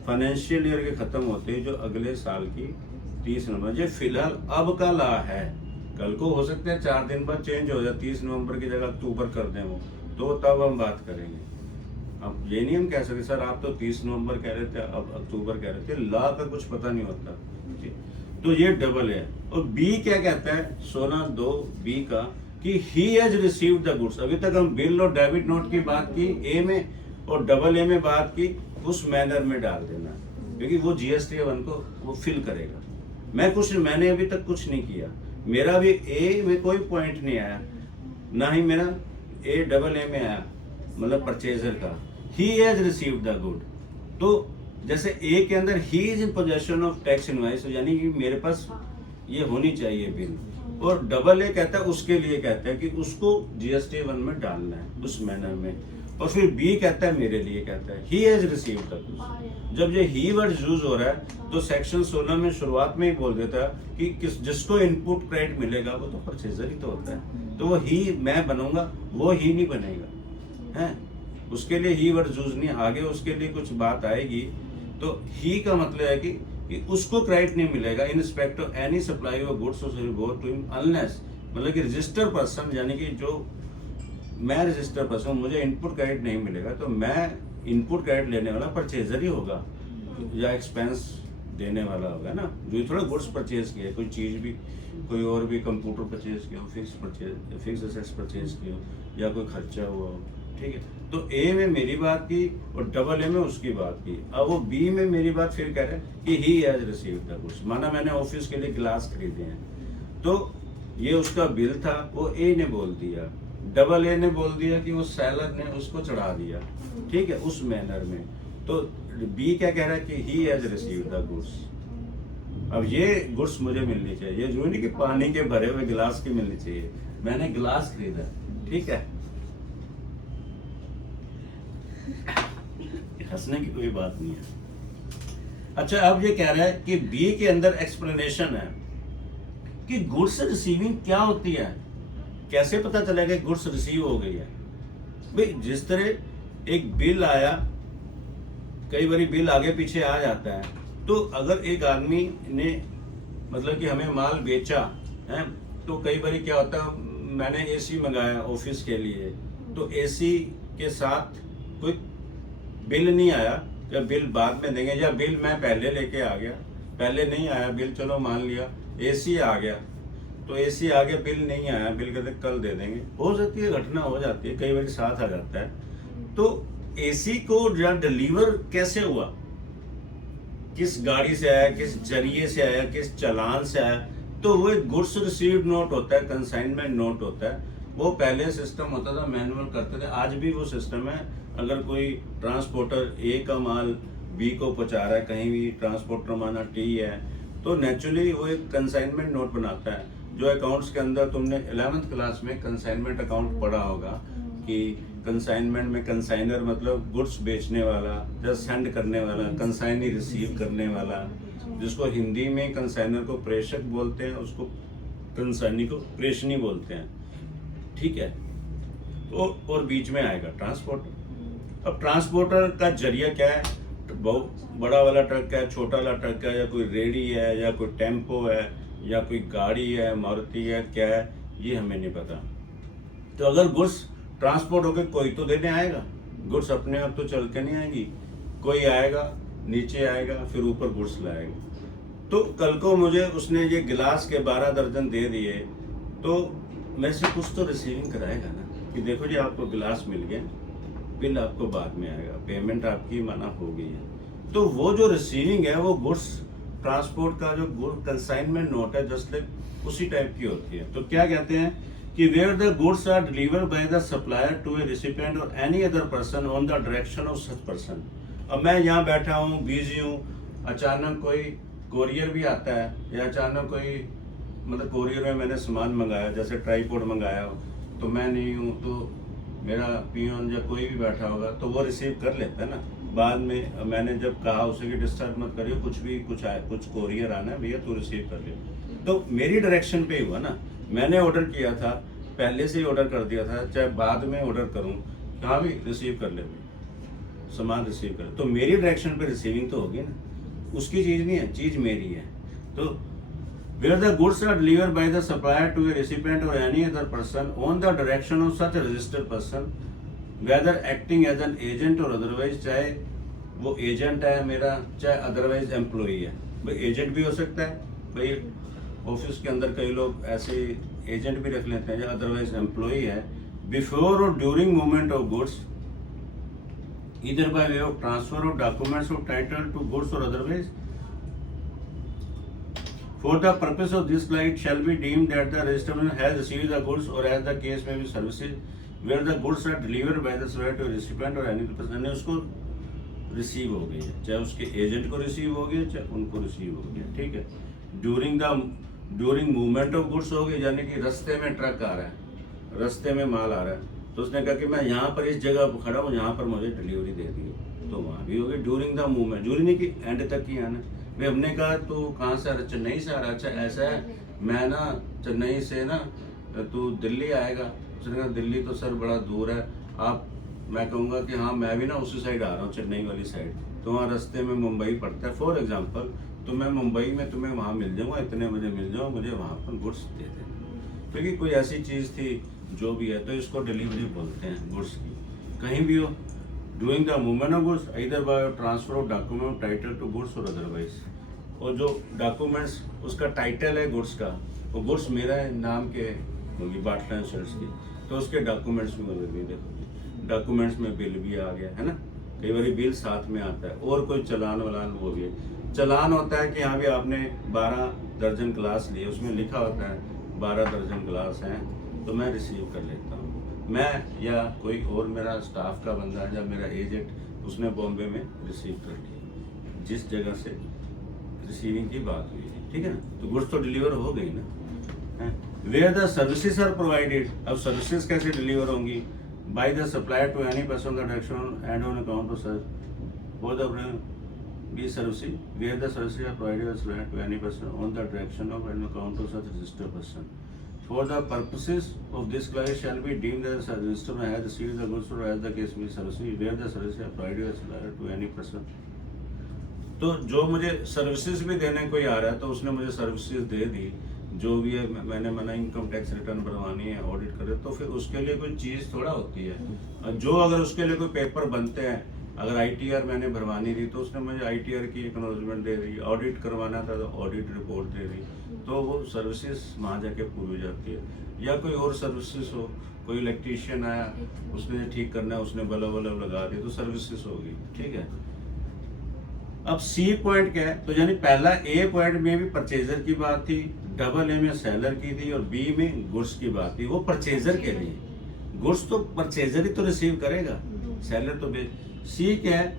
फाइनेंशियल ईयर के खत्म होते ही जो अगले साल की 30 नवंबर। ये फिलहाल अब का ला है, कल को हो सकता है 4 दिन बाद चेंज हो जाए, 30 नवंबर की जगह अक्टूबर कर दें वो, तो तब हम बात करेंगे। अब ये नहीं हम कह सकते सर आप तो 30 नवंबर कह रहे थे, अब अक्टूबर कह रहे थे, ला का कुछ पता नहीं होता। तो ये डबल है। और बी क्या कहता है 16(2)(b) का कि he has received the goods. अभी तक हम बिल और डेबिट नोट की बात की ए में, और डबल ए में बात की, उस मैनर में डाल देना। क्योंकि वो GST 1 को वो फिल करेगा। मैंने अभी तक कुछ नहीं किया, मेरा भी ए में कोई पॉइंट नहीं आया, ना ही मेरा AA में आया, मतलब परचेजर का। He has received the good. तो जैसे ए के अंदर he is in possession of tax invoice, यानी कि मेरे पास ये होनी चाहिए बिल, और AA कहता है उसके लिए कहता है कि उसको GST 1 में डालना है उस मैनर में, और फिर B कहता है मेरे लिए कहता है he has received the goods. जब ये ही वर्ड यूज हो रहा है तो सेक्शन 16 में शुरुआत में ही बोल देता है कि जिसको इनपुट क्रेडिट मिलेगा वो तो परचेजर ही तो होता है, तो वो ही मैं बनूंगा, वो ही नहीं बनेगा है, उसके लिए ही वर्ड यूज नहीं। आगे उसके लिए कुछ बात आएगी, तो ही का मतलब है कि उसको क्रेडिट नहीं मिलेगा in respect of any supply of goods और service go to him unless, मतलब कि रजिस्टर्ड पर्सन, यानी कि जो मैं रजिस्टर्ड पर्सन, मुझे इनपुट क्रेडिट नहीं मिलेगा, तो मैं इनपुट क्रेडिट लेने वाला परचेजर ही होगा या एक्सपेंस देने वाला होगा ना, जो थोड़ा गुड्स परचेज किया, कोई चीज़ भी, कोई और भी कंप्यूटर परचेज किया हो, फिक्स एसेट्स परचेज किया हो, या कोई खर्चा हुआ हो, ठीक है। तो ए में मेरी बात की और AA में उसकी बात की। अब वो B में मेरी बात फिर कह रहे हैं कि he has received the goods, माना मैंने ऑफिस के लिए गिलास खरीदे हैं, तो ये उसका बिल था, वो ए ने बोल दिया, AA ने बोल दिया कि वो सेलर ने उसको चढ़ा दिया, ठीक है, उस मैनर में। तो B क्या कह रहा है कि he has received the goods. अब ये गुड्स मुझे मिलनी चाहिए, ये जो नहीं कि पानी के भरे हुए गिलास की मिलनी चाहिए, मैंने गिलास खरीदा, ठीक है, हंसने की कोई बात नहीं है। अच्छा, अब ये कह रहा है कि B के अंदर एक्सप्लेनेशन है कि गुड्स रिसीविंग क्या होती है, कैसे पता चलेगा गुड्स रिसीव हो गई है। भाई जिस तरह एक बिल आया, कई बार बिल आगे पीछे आ जाता है, तो अगर एक आदमी ने मतलब कि हमें माल बेचा है, तो कई बार क्या होता है, मैंने AC मंगाया ऑफिस के लिए, तो AC के साथ कोई बिल नहीं आया, या बिल बाद में देंगे, या बिल मैं पहले लेके आ गया, पहले नहीं आया बिल, चलो मान लिया AC आ गया, तो AC आगे बिल नहीं आया, बिल कहते कल दे देंगे, हो सकती है, घटना हो जाती है, कई बार साथ आ जाता है। तो AC को डिलीवर कैसे हुआ, किस गाड़ी से आया, किस जरिए से आया, किस चालान से आया, तो वो एक गुड्स रिसीव्ड नोट होता है, कंसाइनमेंट नोट होता है। वो पहले सिस्टम होता था, मैनुअल करते थे, आज भी वो सिस्टम है। अगर कोई ट्रांसपोर्टर A का माल B को पहुंचा रहा है, कहीं भी ट्रांसपोर्टर माना T है, तो नेचुरली वो एक कंसाइनमेंट नोट बनाता है, जो अकाउंट्स के अंदर तुमने 11th क्लास में कंसाइनमेंट अकाउंट पढ़ा होगा कि कंसाइनमेंट में कंसाइनर मतलब गुड्स बेचने वाला या सेंड करने वाला, कंसाइनी रिसीव करने वाला, जिसको हिंदी में कंसाइनर को प्रेषक बोलते हैं, उसको कंसाइनी को प्रेषणी बोलते हैं, ठीक है। तो और बीच में आएगा ट्रांसपोर्टर। अब ट्रांसपोर्टर का जरिया क्या है, बहुत बड़ा वाला ट्रक है, छोटा वाला ट्रक है, या कोई रेडी है, या कोई टेम्पो है, या कोई गाड़ी है, मारुति है, क्या है, ये हमें नहीं पता। तो अगर गुड्स ट्रांसपोर्ट होकर कोई तो देने आएगा, गुड्स अपने आप तो चल के नहीं आएगी, कोई आएगा, नीचे आएगा, फिर ऊपर गुड्स लाएगा। तो कल को मुझे उसने ये गिलास के 12 दर्जन दे दिए, तो मैं से कुछ तो रिसीविंग कराएगा ना, कि देखो जी आपको गिलास मिल गया, बिल आपको बाद में आएगा, पेमेंट आपकी माना हो गई है। तो वो जो रिसीविंग है वो गुड्स ट्रांसपोर्ट का जो गुड कंसाइनमेंट नोट है, जस्ट लाइक उसी टाइप की होती है। तो क्या कहते हैं कि where the goods are delivered by the supplier to a recipient और any other person on the direction of such person. अब मैं यहाँ बैठा हूँ, बिजी हूँ, अचानक कोई कोरियर भी आता है, या अचानक कोई मतलब कोरियर में मैंने सामान मंगाया, जैसे ट्राईपोड मंगाया हो, तो मैं नहीं हूँ, तो मेरा पियोन या कोई भी बैठा होगा तो वो रिसीव कर लेता है ना। बाद में मैंने जब कहा उसे कि डिस्टर्ब मत करियो, कुछ भी कुछ कोरियर आना है भैया, तो रिसीव कर लियो, तो मेरी डायरेक्शन पे हुआ ना। मैंने ऑर्डर किया था, पहले से ही ऑर्डर कर दिया था, चाहे बाद में ऑर्डर करूँ, कहाँ भी रिसीव कर ले, सामान रिसीव कर, तो मेरी डायरेक्शन पे रिसीविंग तो होगी ना, उसकी चीज़ नहीं है, चीज़ मेरी है। तो where the goods are delivered by the supplier to a recipient or any other person on the direction of such a registered person, whether acting as an agent or otherwise, चाहे वो एजेंट है मेरा, चाहे otherwise employee है। भाई agent भी हो सकता है, भाई ऑफिस के अंदर कई लोग ऐसे एजेंट भी रख लेते हैं, या अदरवाइज एम्प्लॉई है। बिफोर और during movement of goods either by way of transfer of documents of title to goods or otherwise. For the purpose of this law, it shall be deemed that the registered has received the goods, or as the case may be services, where the goods are delivered by the supplier to a recipient or any person ने उसको receive हो गई है, चाहे उसके agent को receive हो गया चाहे उनको रिसीव हो गया, ठीक है। ड्यूरिंग मूवमेंट ऑफ गुड्स हो गई, यानी कि रास्ते में ट्रक आ रहा है, रास्ते में माल आ रहा है, तो उसने कहा कि मैं यहाँ पर इस जगह पर खड़ा हूँ, यहाँ पर मुझे डिलीवरी दे दी, तो वहाँ भी हो गई ड्यूरिंग द मूवमेंट। ड्यूरिंग नहीं कि एंड तक ही आना। भाई हमने कहा तू कहाँ से आ रहा, चेन्नई से आ रहा, अच्छा ऐसा है, मैं ना चेन्नई से ना तू दिल्ली आएगा, उसने कहा दिल्ली तो सर बड़ा दूर है, आप, मैं कहूँगा कि हाँ मैं भी ना उसी साइड आ रहा हूँ, चेन्नई वाली साइड, तो वहाँ रास्ते में मुंबई पड़ता है फॉर एग्जांपल, तो मैं मुंबई में तुम्हें वहाँ मिल जाऊँगा, इतने बजे मिल जाऊँ, मुझे वहाँ पर गुड्स दे देना, क्योंकि कोई ऐसी चीज़ थी जो भी है, तो इसको डिलीवरी बोलते हैं गुड्स की, कहीं भी हो। Doing the movement of goods either by transfer of document title to goods और अदरवाइज। और जो डॉक्यूमेंट्स उसका टाइटल है गुड्स का, वो गुड्स मेरा है, नाम के होगी बाटला एंड शर्ट्स की, तो उसके डॉक्यूमेंट्स में भी देखो, डॉक्यूमेंट्स में बिल भी आ गया है ना, कई बार बिल साथ में आता है, और कोई चलान वलान वो भी है। चलान होता है कि यहाँ भी आपने 12 दर्जन ग्लास लिए, उसमें लिखा होता है 12 दर्जन ग्लास हैं, तो मैं रिसीव कर लेता हूँ, मैं या कोई और मेरा स्टाफ का बंदा या मेरा एजेंट, उसने बॉम्बे में रिसीव कर लिया, जिस जगह से रिसीविंग की बात हुई है, ठीक है ना, तो गुड्स तो डिलीवर हो गई ना। Where the services are provided, अब सर्विसेज कैसे डिलीवर होंगी, by the supplier to any person the direction and on account of sir for the be services, where the services are provided supplier to any person on the direction of and account of such registered person. For the purposes of this clause shall be deemed as a register has received the goods or as the case may be services where the services are provided as supplier to any person। तो जो मुझे services भी देने कोई आ रहा है, तो उसने मुझे सर्विसेज दे दी, जो भी है, मैंने मना इनकम टैक्स रिटर्न बनवानी है, ऑडिट करे, तो फिर उसके लिए कोई चीज़ थोड़ा होती है, जो अगर उसके लिए कोई पेपर बनते हैं, अगर ITR मैंने भरवानी थी तो उसने मुझे ITR की एक्नॉलेजमेंट दे दी, ऑडिट करवाना था तो ऑडिट रिपोर्ट दे दी, तो वो सर्विसेज वहाँ जाके पूरी हो जाती है। या कोई और सर्विसेज हो, कोई इलेक्ट्रीशियन आया, उसने ठीक करना है, उसने बल्ब वल्ब लगा दी, तो सर्विसेज होगी, ठीक है। अब C पॉइंट क्या है, तो यानी पहला A पॉइंट में भी परचेजर की बात थी, डबल A में सेलर की थी, और B में गुड्स की बात थी, वो परचेजर के लिए, गुड्स तो परचेजर ही तो रिसीव करेगा, सेलर तो C क्या है,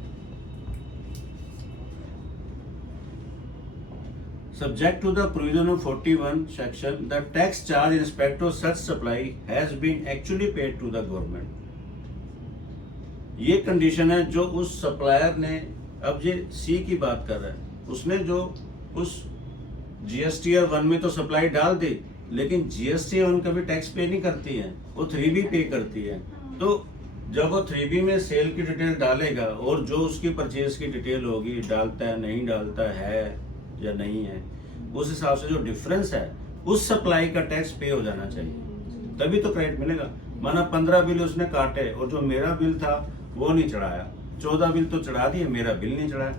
subject to the provision of 41 section, the tax charge in respect of such supply has been actually paid to the government। ये कंडीशन है जो उस सप्लायर ने, अब ये C की बात कर रहा है, उसने जो उस GSTR 1 में तो सप्लाई डाल दी, लेकिन GSTR 1 कभी टैक्स पे नहीं करती है, वो 3B पे करती है। तो जब वो 3B में सेल की डिटेल डालेगा, और जो उसकी परचेज की डिटेल होगी, डालता है नहीं डालता है या नहीं है, उस हिसाब से जो डिफरेंस है, उस सप्लाई का टैक्स पे हो जाना चाहिए, तभी तो क्रेडिट मिलेगा। माना 15 बिल उसने काटे, और जो मेरा बिल था वो नहीं चढ़ाया, 14 बिल तो चढ़ा दिए, मेरा बिल नहीं चढ़ाया,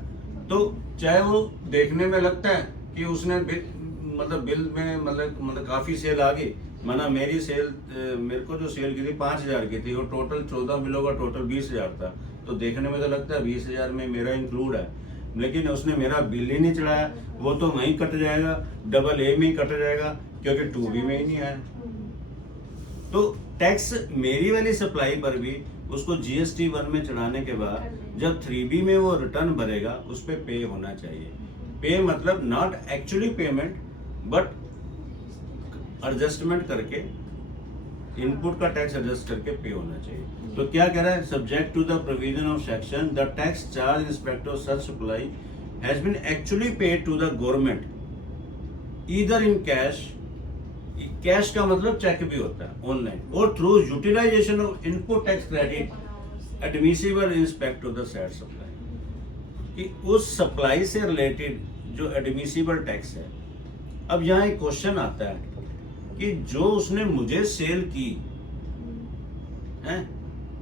तो चाहे वो देखने में लगता है कि उसने मतलब बिल में मतलब काफ़ी सेल आ गई, माना मेरी सेल, मेरे को जो सेल की थी 5,000 की थी, और टोटल 14 बिलों का टोटल 20,000 था, तो देखने में तो लगता है 20,000 में मेरा इंक्लूड है, लेकिन उसने मेरा बिल ही नहीं चढ़ाया, वो तो वहीं कट जाएगा, डबल A में ही कट जाएगा, क्योंकि 2B में ही नहीं आया। तो टैक्स मेरी वाली सप्लाई पर भी उसको GST 1 में चढ़ाने के बाद जब 3B में वो रिटर्न भरेगा, उस पर पे होना चाहिए। पे मतलब not actually payment, but adjustment करके, इनपुट का टैक्स एडजस्ट करके पे होना चाहिए। तो क्या कह रहा है, subject to the provision of section, the tax charge in respect of such supply has been actually paid to the government either in cash, cash का मतलब चेक भी होता है ऑनलाइन, और through utilisation of input tax credit admissible in respect of the said supply, कि उस supply से related जो एडमिसिबल टैक्स है। अब यहाँ एक क्वेश्चन आता है कि जो उसने मुझे सेल की है,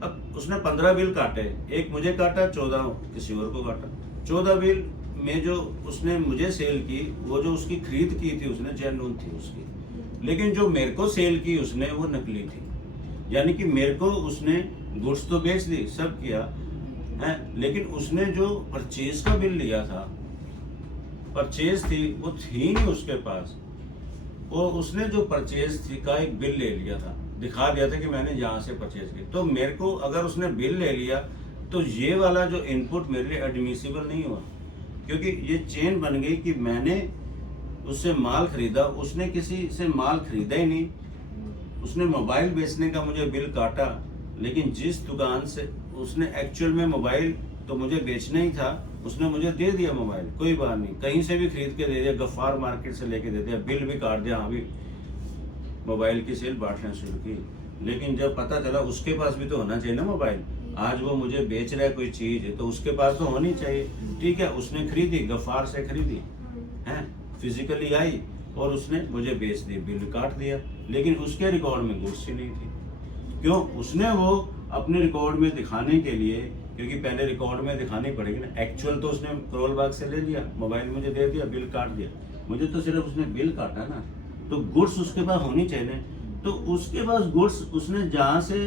अब उसने 15 बिल काटे, एक मुझे काटा, 14 किसी और को काटा, 14 बिल में जो उसने मुझे सेल की, वो जो उसकी खरीद की थी उसने जेन्युइन थी उसकी, लेकिन जो मेरे को सेल की उसने वो नकली थी, यानी कि मेरे को उसने गुड्स तो बेच दी, सब किया, है, लेकिन उसने जो परचेज का बिल लिया था, परचेज थी वो थी नहीं उसके पास, और उसने जो परचेज थी का एक बिल ले लिया था, दिखा दिया था कि मैंने यहाँ से परचेज की। तो मेरे को अगर उसने बिल ले लिया तो ये वाला जो इनपुट मेरे लिए एडमिसिबल नहीं हुआ, क्योंकि ये चेन बन गई कि मैंने उससे माल खरीदा, उसने किसी से माल खरीदा ही नहीं, उसने मोबाइल बेचने का मुझे बिल काटा, लेकिन जिस दुकान से उसने एक्चुअल में मोबाइल तो मुझे बेचना ही था, उसने मुझे दे दिया मोबाइल, कोई बात नहीं, कहीं से भी खरीद के दे दिया, गफ्फार मार्केट से लेके दे दिया, बिल भी काट दिया, हाँ भी मोबाइल की सेल बांटना शुरू की। लेकिन जब पता चला उसके पास भी तो होना चाहिए ना मोबाइल, आज वो मुझे बेच रहा है कोई चीज है तो उसके पास तो होनी चाहिए। ठीक है, उसने खरीदी, गफ्फार से खरीदी है, फिजिकली आई और उसने मुझे बेच दी, बिल काट दिया, लेकिन उसके रिकॉर्ड में गुड्स ही नहीं थी। क्यों? उसने वो अपने रिकॉर्ड में दिखाने के लिए, क्योंकि पहले रिकॉर्ड में दिखानी पड़ेगी ना, एक्चुअल तो उसने करोल बाग से ले लिया, मोबाइल मुझे दे दिया, बिल काट दिया, मुझे तो सिर्फ उसने बिल काटा ना, तो गुड्स उसके पास होनी चाहिए। तो उसके पास गुड्स, उसने जहाँ से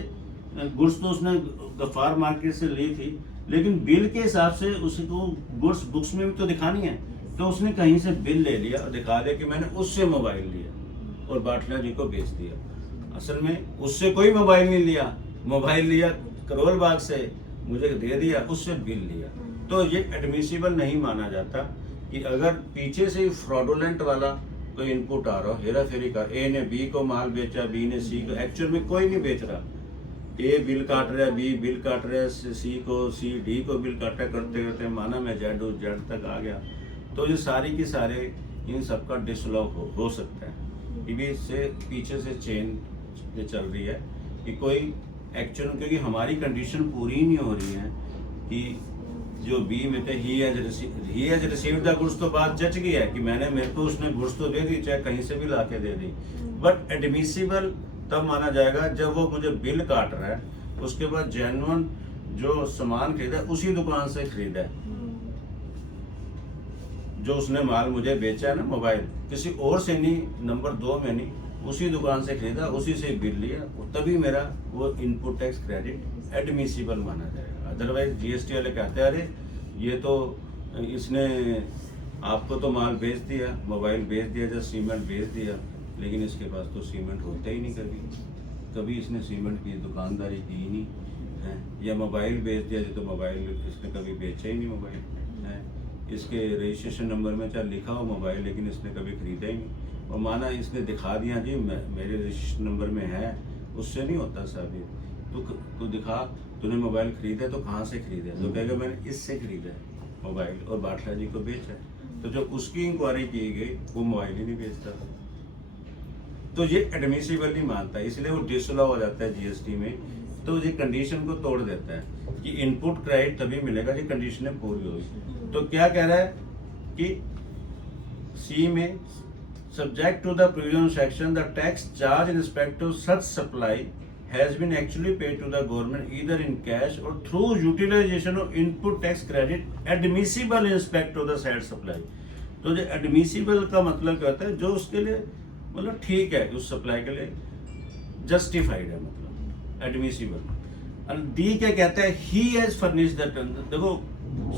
गुड्स तो उसने गफ्फार मार्केट से ली थी, लेकिन बिल के हिसाब से उसको गुड्स बुक्स में भी तो दिखानी है, तो उसने कहीं से बिल ले लिया और दिखा दिया कि मैंने उससे मोबाइल लिया और बाटला जी को बेच दिया। असल में उससे कोई मोबाइल नहीं लिया, मोबाइल लिया करोल बाग से, मुझे दे दिया, उससे बिल लिया। तो ये एडमिसिबल नहीं माना जाता कि अगर पीछे से फ्रॉडुलेंट वाला कोई इनपुट आ रहा हो, हेरा फेरी कर, ए ने बी को माल बेचा, बी ने सी को, एक्चुअल में कोई नहीं बेच रहा, ए बिल काट रहा है, बी बिल काट रहा है, सी को, सी डी को बिल काटा, करते करते माना मैं जेड तक आ गया। तो ये सारी की सारे इन सबका डिसलॉक हो सकता है, क्योंकि इससे पीछे से चेन ये चल रही है कि कोई एक्चुअल, क्योंकि हमारी कंडीशन पूरी नहीं हो रही है कि जो बी में थे he has received the goods, तो बात जच गई है कि मैंने, मेरे को उसने गुड्स तो दे दी, चाहे कहीं से भी ला के दे दी, बट एडमिसिबल तब माना जाएगा जब वो मुझे बिल काट रहा है, उसके बाद जेन्युइन जो सामान खरीदा उसी दुकान से खरीदा है, जो उसने माल मुझे बेचा है ना, मोबाइल किसी और से नहीं, नंबर 2 में नहीं, उसी दुकान से खरीदा, उसी से बिल लिया, तभी मेरा वो इनपुट टैक्स क्रेडिट एडमिसिबल माना जाएगा। अदरवाइज जीएसटी वाले कहते हैं अरे ये तो इसने आपको तो माल बेच दिया, मोबाइल बेच दिया, जब सीमेंट बेच दिया, लेकिन इसके पास तो सीमेंट होता ही नहीं, कभी इसने सीमेंट की दुकानदारी की ही नहीं है, या मोबाइल बेच दिया तो मोबाइल इसने कभी बेचा ही नहीं मोबाइल है, इसके रजिस्ट्रेशन नंबर में चाहे लिखा हो मोबाइल, लेकिन इसने कभी खरीदा ही नहीं, और माना इसने दिखा दिया जी मेरे रजिस्ट्रेशन नंबर में है, उससे नहीं होता साबित। तो दिखा तूने मोबाइल खरीदा तो कहाँ से खरीदा, तो कहेगा मैंने इससे खरीदा है मोबाइल और बाटला जी को बेचा है, तो जब उसकी इंक्वायरी की गई वो मोबाइल ही नहीं बेचता था, तो ये एडमिसिबल नहीं मानता, इसलिए वो डिसअलाउ हो जाता है जीएसटी में। तो ये कंडीशन को तोड़ देता है कि इनपुट क्रेडिट तभी मिलेगा जी कंडीशनें पूरी होगी। तो क्या कह रहा है कि सी में subject to the provision section the tax charge in respect to such supply has been actually paid to the government either in cash or through utilization of input tax credit admissible in respect to the said supply। तो जो admissible का मतलब क्या होता है, जो उसके लिए मतलब ठीक है, उस सप्लाई के लिए जस्टिफाइड है, मतलब एडमिसिबल। डी क्या कहता है, he has furnished the turn. देखो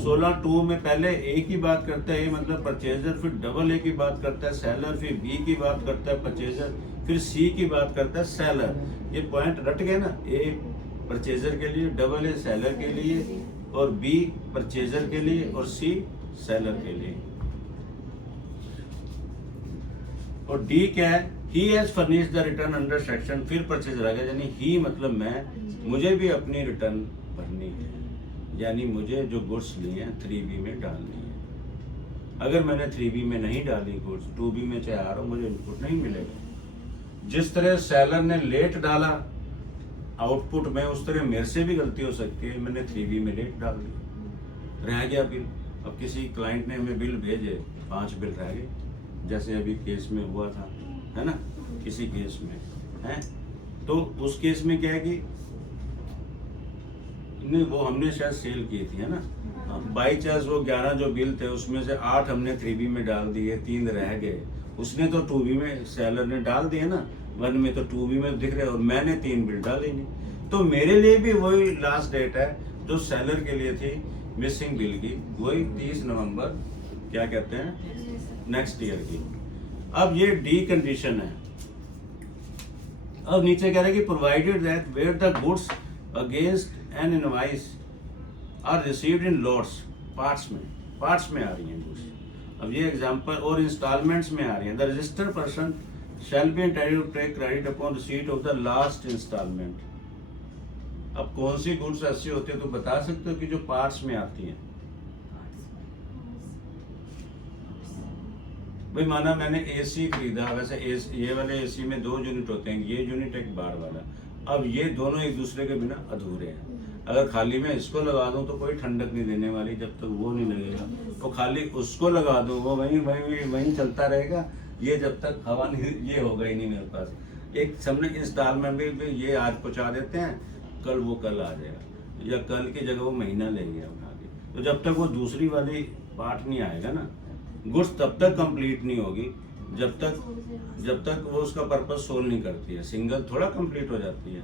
16(2) में पहले ए की बात करता है, मतलब परचेजर, फिर डबल ए की बात करता है सेलर, फिर बी की बात करता है परचेजर, फिर सी की बात करता है सेलर। ये पॉइंट रट गए ना, ए परचेजर के लिए, डबल ए सेलर के लिए, और बी परचेजर के लिए, और सी सेलर के लिए। और डी क्या है, he has furnished the return under section, फिर परचेजर आ गया, यानी ही मतलब मैं, मुझे भी अपनी रिटर्न भरनी है, यानी मुझे जो गुड्स लिए हैं 3B में डालनी है। अगर मैंने 3B में नहीं डाली गुड्स, 2B में चाहे आ रहा हूँ, मुझे इनपुट नहीं मिलेगा। जिस तरह सेलर ने लेट डाला आउटपुट में, उस तरह मेरे से भी गलती हो सकती है, मैंने 3B में लेट डाल दी, रह गया बिल। अब किसी क्लाइंट ने हमें बिल भेजे, 5 बिल रह गए, जैसे अभी केस में हुआ था, है ना, किसी केस में है, तो उस केस में क्या है कि नहीं, वो हमने शायद सेल की थी, है ना, बाई चांस वो 11 जो बिल थे उसमें से 8 हमने 3B में डाल दिए, 3 रह गए, उसने तो 2B में, सेलर ने डाल दिए ना, 1 में तो 2B में दिख रहे, और मैंने 3 बिल डाले नहीं, तो मेरे लिए भी वही लास्ट डेट है, जो सेलर के लिए थी मिसिंग बिल की, वही 30 नवंबर क्या कहते हैं नेक्स्ट ईयर की। अब ये डी कंडीशन है। अब नीचे कह रहे हैं कि provided that where the goods against an invoice are received in lots, parts में आ रही हैं गुड्स। अब ये एग्जांपल और इंस्टॉलमेंट्स में आ रही हैं। The registered person shall be entitled to take credit upon receipt of the last instalment. अब कौन सी गुड्स ऐसी होती है तो बता सकते हो कि जो पार्ट्स में आती हैं? भाई माना मैंने एसी खरीदा, वैसे ये वाले एसी में 2 यूनिट होते हैं, ये यूनिट एक बार वाला। अब ये दोनों एक दूसरे के बिना अधूरे हैं। अगर खाली मैं इसको लगा दूं तो कोई ठंडक नहीं देने वाली जब तक वो नहीं लगेगा, तो खाली उसको लगा दूं वो वहीं चलता रहेगा, ये जब तक हवा नहीं, ये होगा ही नहीं मेरे पास। एक सबने इंस्टॉलमेंट भी ये आज पहुंचा देते हैं, कल वो कल आ जाएगा, या कल की जगह वो महीना लेंगे उठा के। तो जब तक वो दूसरी वाली पार्ट नहीं आएगा ना, गुड्स तब तक कंप्लीट नहीं होगी जब तक वो उसका पर्पस सोल्व नहीं करती है। सिंगल थोड़ा कंप्लीट हो जाती है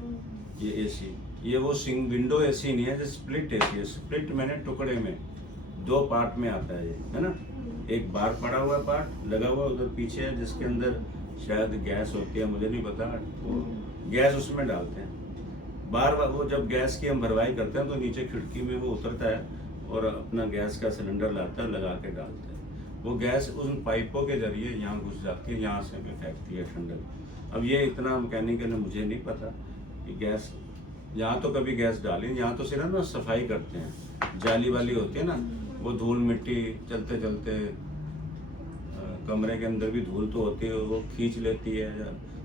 ये एसी। ये वो विंडो एसी नहीं है, जो स्प्लिट एसी है। स्प्लिट मैंने टुकड़े में 2 पार्ट में आता है ये, है ना। एक बार पड़ा हुआ पार्ट लगा हुआ उधर पीछे है, जिसके अंदर शायद गैस होती है, मुझे नहीं पता, वो गैस उसमें डालते हैं। बार वो जब गैस की हम भरवाई करते हैं तो नीचे खिड़की में वो उतरता है और अपना गैस का सिलेंडर लाता है, लगा के डालता है। वो गैस उन पाइपों के जरिए यहाँ घुस जाती है, यहाँ से भी फेंकती है ठंडक। अब ये इतना मैकेनिकल मुझे नहीं पता कि गैस यहाँ तो कभी गैस डाली, यहाँ तो सिर्फ ना सफाई करते हैं। जाली वाली होती है ना, वो धूल मिट्टी चलते चलते कमरे के अंदर भी धूल तो होती है, वो खींच लेती है।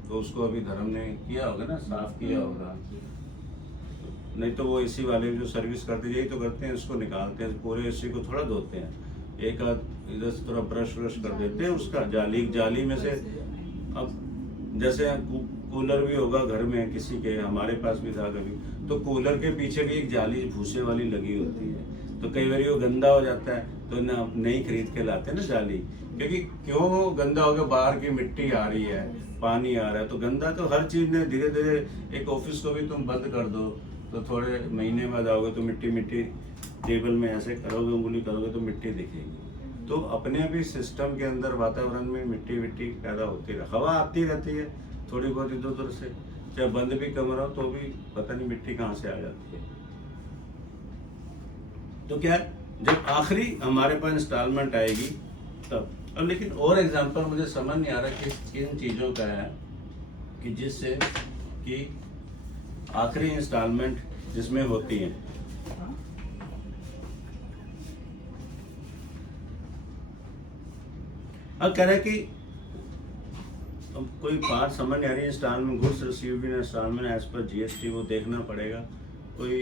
तो उसको अभी धर्म ने किया होगा ना, साफ किया होगा। नहीं तो वो एसी वाले जो सर्विस करते यही तो करते हैं, इसको निकालते हैं, पूरे एसी को थोड़ा धोते हैं, एक आध इधर से थोड़ा ब्रश कर देते हैं उसका, जाली में से। अब जैसे कूलर भी होगा घर में किसी के, हमारे पास भी था कभी, तो कूलर के पीछे भी एक जाली भूसे वाली लगी होती है। तो कई बार वो गंदा हो जाता है तो ना नई खरीद के लाते हैं ना जाली, क्योंकि क्यों वो गंदा हो गया, बाहर की मिट्टी आ रही है, पानी आ रहा है, तो गंदा तो हर चीज ने धीरे धीरे। एक ऑफिस को भी तुम बंद कर दो तो थोड़े महीने बाद आओगे तो मिट्टी टेबल में ऐसे करोगे, उंगली करोगे तो मिट्टी दिखेगी। तो अपने भी सिस्टम के अंदर वातावरण में मिट्टी पैदा होती है, हवा आती रहती है थोड़ी बहुत इधर उधर से, चाहे बंद भी कमरा हो तो भी पता नहीं मिट्टी कहाँ से आ जाती है। तो क्या जब आखिरी हमारे पास इंस्टॉलमेंट आएगी तब। अब लेकिन और एग्जांपल मुझे समझ नहीं आ रहा कि किन चीज़ों का है कि जिससे कि आखिरी इंस्टॉलमेंट जिसमें होती है। अब कह रहे कि अब कोई बात समझ नहीं आ रही, instalment goods received in instalment as per GST, वो देखना पड़ेगा। कोई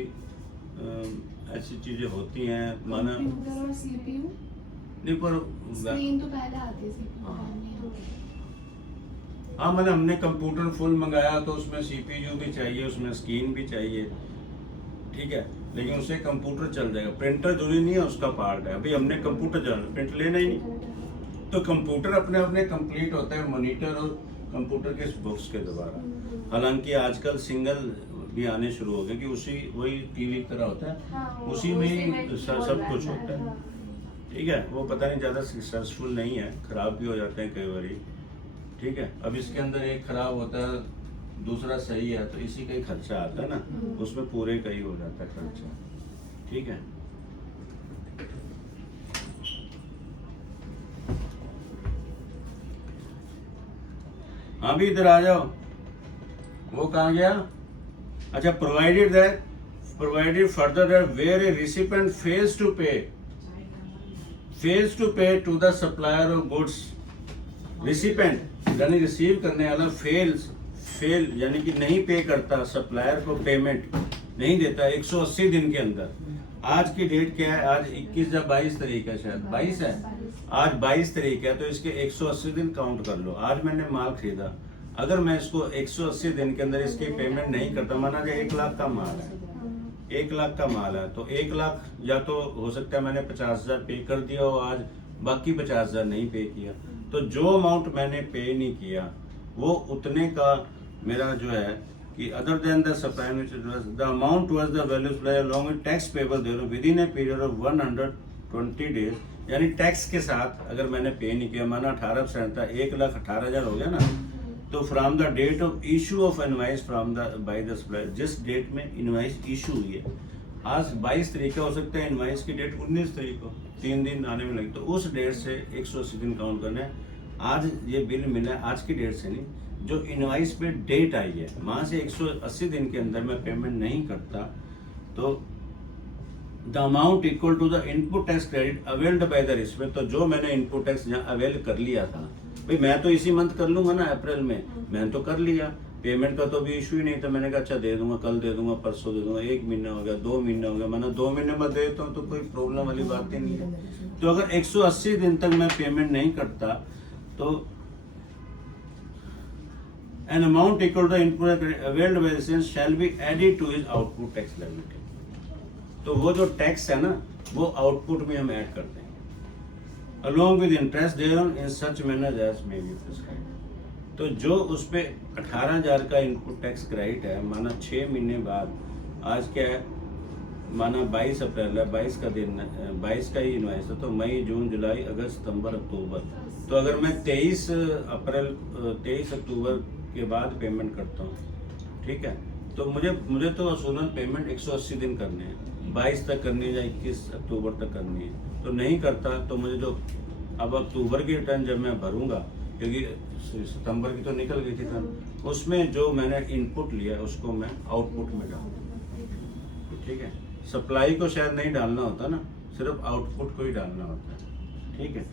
ऐसी चीजें होती हैं माना नहीं, पर स्क्रीन तो पहले आती है। हाँ मैंने हमने कंप्यूटर फुल मंगाया तो उसमें सीपीयू भी चाहिए, उसमें स्क्रीन भी चाहिए, ठीक है, लेकिन उससे कंप्यूटर चल जाएगा। प्रिंटर जरूरी नहीं है उसका पार्ट है। अभी हमने कंप्यूटर चल प्रिंट लेना ही नहीं, तो कंप्यूटर अपने कंप्लीट होता है मॉनिटर और कंप्यूटर के बुक्स के द्वारा। हालांकि आजकल सिंगल भी आने शुरू हो गए कि उसी वही टीवी की तरह होता है, हाँ, उसी में ही सब कुछ होता है, ठीक है। वो पता नहीं ज़्यादा सक्सेसफुल नहीं है, ख़राब भी हो जाते हैं कई बार, ठीक है। अब इसके अंदर एक ख़राब होता है, दूसरा सही है, तो इसी का ही खर्चा आता है ना, उसमें पूरे का ही हो जाता है खर्चा, ठीक है। हाँ भी इधर आ जाओ, वो कहाँ गया? अच्छा, provided further that where a recipient fails to pay to the supplier of goods, recipient यानी रिसीव करने वाला फेल यानी कि नहीं पे करता, सप्लायर को पेमेंट नहीं देता 180 दिन के अंदर। आज की डेट क्या है? आज 21 या 22 तारीख है, शायद 22 है, आज 22 तारीख है, तो इसके 180 दिन काउंट कर लो। आज मैंने माल खरीदा, अगर मैं इसको 180 दिन के अंदर इसकी पेमेंट नहीं करता, माना कि 1 लाख का माल है, 1 लाख का माल है, तो 1 लाख या तो हो सकता है मैंने 50,000 पे कर दिया हो आज, बाकी 50,000 नहीं पे किया, तो जो अमाउंट मैंने पे नहीं किया वो उतने का मेरा जो है कि other than the supply the amount was the value supply along with tax payable there with in a period of 120 days, यानी टैक्स के साथ अगर मैंने पे नहीं किया, माना 18% था, 1,18,000 हो गया ना, तो from the date of issue of invoice from the by the supplier, जिस डेट में इनवाइस इशू हुई है, आज 22 तारीख का हो सकता है, इनवाइस की डेट 19 तारीख को, 3 दिन आने में लगे, तो उस डेट से 180 दिन काउंट करना है। आज ये बिल मिला है, आज की डेट से नहीं, जो इनवाइस पे डेट आई है वहाँ से 180 दिन के अंदर मैं पेमेंट नहीं करता, तो the amount equal to the input tax credit availed by the recipient, तो जो मैंने इनपुट टैक्स यहाँ अवेल कर लिया था, भाई मैं तो इसी मंथ कर लूंगा ना, अप्रैल में मैंने तो कर लिया, पेमेंट का तो भी इशू ही नहीं था, मैंने कहा अच्छा दे दूंगा, कल दे दूंगा, परसों दे दूंगा, 1 महीना हो गया, 2 महीने हो गया, मैंने 2 महीने में दे देता हूँ तो कोई प्रॉब्लम वाली बात ही नहीं है। तो अगर 180 दिन तक मैं पेमेंट नहीं करता तो an amount equal to the input availed by the resident shall be added to his output tax liability, तो वो जो टैक्स है ना वो आउटपुट में हम ऐड करते हैं along with interest thereon in such manner as may be prescribed। तो जो उस पे 18,000 का इनपुट टैक्स क्रेडिट है, माना 6 महीने बाद, आज क्या है, माना 22 अप्रैल है, 22 का दिन, 22 का ही इनवाइस है, तो मई, जून, जुलाई, अगस्त, सितंबर, अक्टूबर, तो अगर मैं 23 अक्टूबर के बाद पेमेंट करता हूँ, ठीक है, तो मुझे तो असूलन पेमेंट 180 दिन करने हैं, 22 तक करनी है या 21 अक्टूबर तक करनी है, तो नहीं करता तो मुझे जो अब अक्टूबर की रिटर्न जब मैं भरूंगा, क्योंकि सितंबर की तो निकल गई थी रिटर्न, उसमें जो मैंने इनपुट लिया उसको मैं आउटपुट में डालूंगा, ठीक है। सप्लाई को शायद नहीं डालना होता ना, सिर्फ आउटपुट को ही डालना होता है, ठीक है।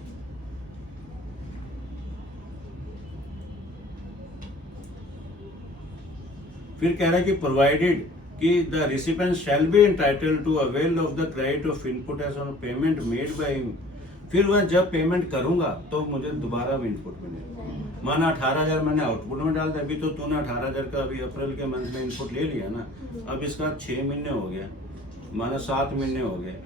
फिर कह रहा है कि प्रोवाइडेड कि the recipient shall be entitled to avail of the credit of input as on payment made by him, फिर वह जब पेमेंट करूंगा तो मुझे दोबारा इनपुट मिलेगा। माना 18,000 मैंने आउटपुट में डाल दिया, अभी तो तूने 18,000 का अभी अप्रैल के मंथ में इनपुट ले लिया ना, अब इसका 6 महीने हो गया, माना 7 महीने हो गए,